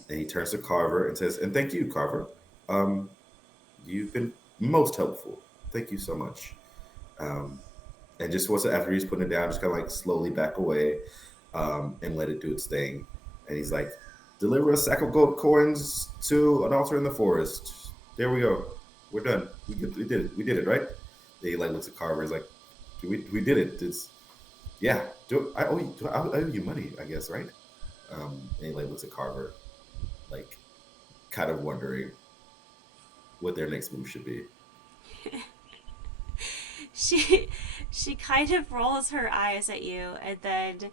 And he turns to Carver and says, and thank you, Carver. Um, you've been most helpful. Thank you so much. Um, and just once after he's putting it down, just kind of like slowly back away, and let it do its thing. And he's like, deliver a sack of gold coins to an altar in the forest. There we go. We're done. We did it. We did it, right? He like looks at Carver. He's like, we did it. It's yeah. I owe you money, I guess, right? And he like looks at Carver, like kind of wondering what their next move should be. She she kind of rolls her eyes at you and then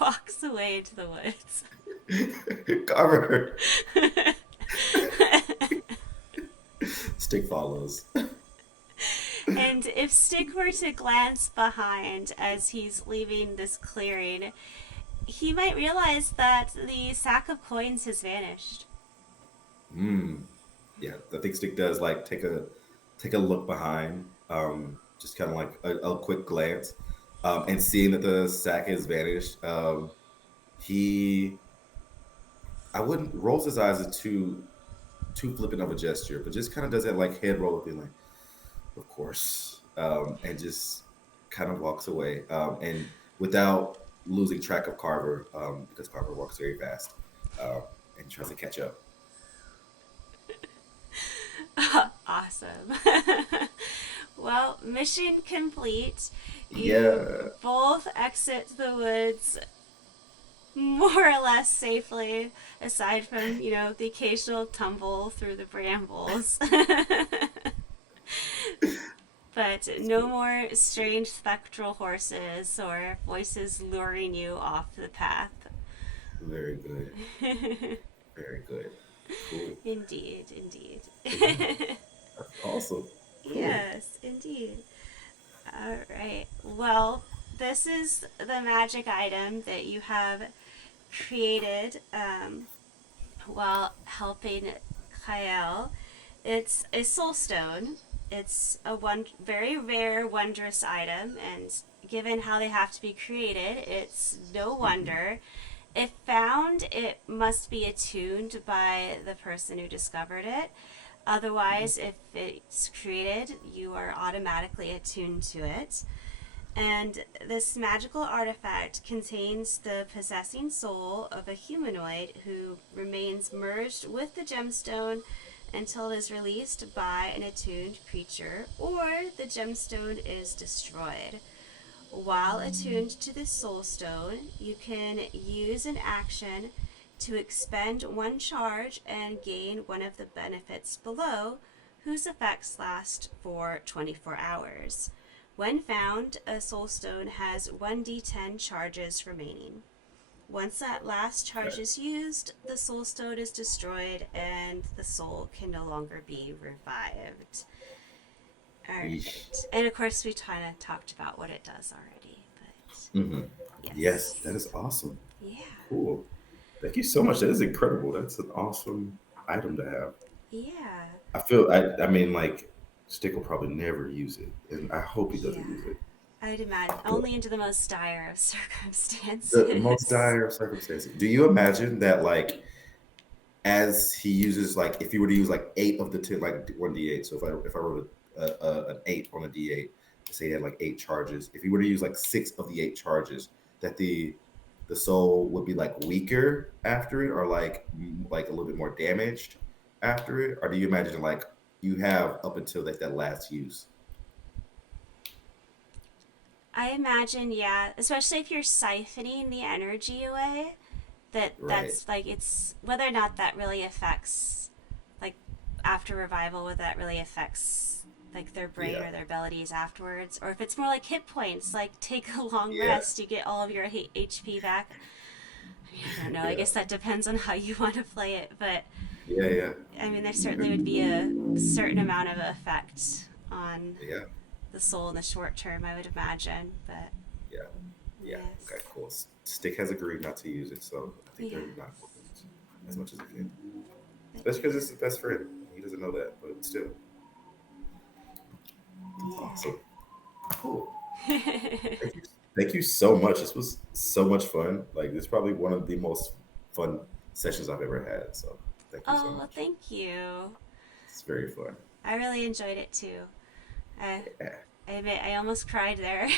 walks away into the woods. Carver. Stick follows. And if Stick were to glance behind as he's leaving this clearing, he might realize that the sack of coins has vanished. Mm. Yeah, I think Stick does like take a look behind, just kind of like a quick glance, and seeing that the sack has vanished. He I wouldn't rolls his eyes is too flippant of a gesture, but just kind of does that like head roll of being like, of course, and just kind of walks away, and without losing track of Carver, because Carver walks very fast, and tries to catch up. Awesome. Well, mission complete. You Yeah, both exit the woods more or less safely, aside from, the occasional tumble through the brambles. But no more strange spectral horses or voices luring you off the path. very good, very good, cool. Indeed, indeed. Yeah, that's awesome, cool. Yes, indeed. All right. Well, this is the magic item that you have created while helping Kyle. It's a soul stone. It's a very rare, wondrous item, and given how they have to be created, it's no Hmm. wonder. If found, it must be attuned by the person who discovered it. Otherwise, if it's created, you are automatically attuned to it. And this magical artifact contains the possessing soul of a humanoid who remains merged with the gemstone until it is released by an attuned creature or the gemstone is destroyed. While attuned to the soul stone, you can use an action to expend one charge and gain one of the benefits below, whose effects last for 24 hours. When found, a soul stone has 1d10 charges remaining. Once that last charge Okay. is used, the soul stone is destroyed and the soul can no longer be revived. Yeesh. Alright. And of course, we kind of talked about what it does already, but Hmm. Yes, that yes. is awesome. Yeah. Cool. Thank you so much. That is incredible. That's an awesome item to have. Yeah. I mean, like, Stick will probably never use it, and I hope he Yeah. doesn't use it. I'd imagine But only into the most dire of the most circumstances. dire of circumstances. Do you imagine that, like, as he uses, like, if he were to use like 8 of the 10, like 1d8. So if I wrote an 8 on a d8, say he had like 8 charges. If he were to use like 6 of the 8 charges, that the soul would be like weaker after it, or like a little bit more damaged after it, or do you imagine like you have up until that last use? I imagine, yeah, especially if you're siphoning the energy away, Right. that's like it's whether or not that really affects like after revival, whether that really affects like their brain Yeah. or their abilities afterwards, or if it's more like hit points, like take a long Yeah. rest, you get all of your HP back. I mean, I don't know. I Yeah. guess that depends on how you want to play it, but Yeah. Yeah. I mean, there certainly would be a certain amount of effect on Yeah. the soul in the short term, I would imagine. But Yeah. Yeah. yes, Okay. Cool. Stick has agreed not to use it, so I think yeah, they're not going to as much as they can. but Especially because it's his best friend. He doesn't know that, but still, that's awesome. Cool. yeah. Thank you. Thank you so much. This was so much fun. Like, this is probably one of the most fun sessions I've ever had. So thank you so Oh, well, much. thank you. It's very fun. I really enjoyed it too. I, Yeah. I admit, I almost cried there.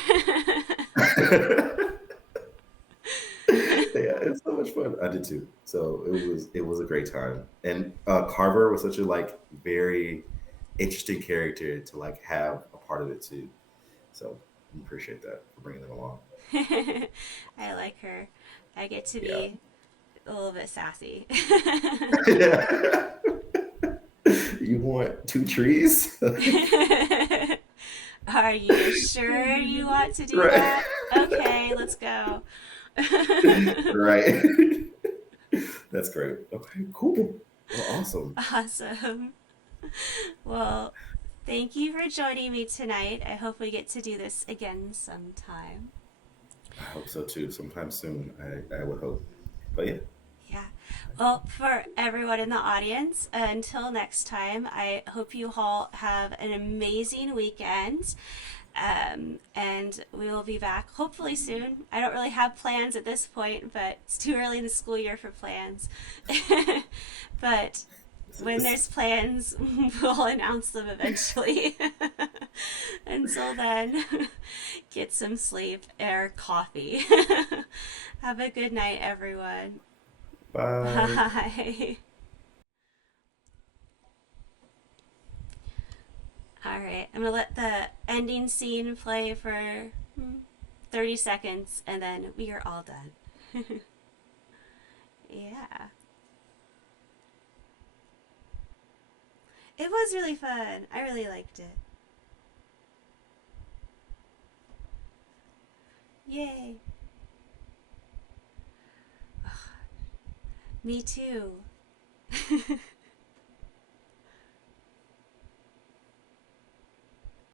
Yeah, it's so much fun. I did too. So it was a great time. And Carver was such a like very interesting character to like have a part of it too. So I appreciate that for bringing them along. I like her. I get to Yeah. be a little bit sassy. You want 2 trees? Are you sure you want to do Right. that? Okay, let's go. Right. That's great. Okay, cool. Well, awesome. Awesome. Well, thank you for joining me tonight. I hope we get to do this again sometime. I hope so too. Sometime soon, I would hope. But yeah, Yeah. Well, for everyone in the audience, until next time, I hope you all have an amazing weekend. And we will be back hopefully soon. I don't really have plans at this point, but it's too early in the school year for plans. But when there's plans, we'll announce them eventually. Until then, get some sleep or coffee. Have a good night, everyone. Bye. Bye. All right, I'm gonna let the ending scene play for 30 seconds and then we are all done. Yeah. It was really fun. I really liked it. Yay. Me too.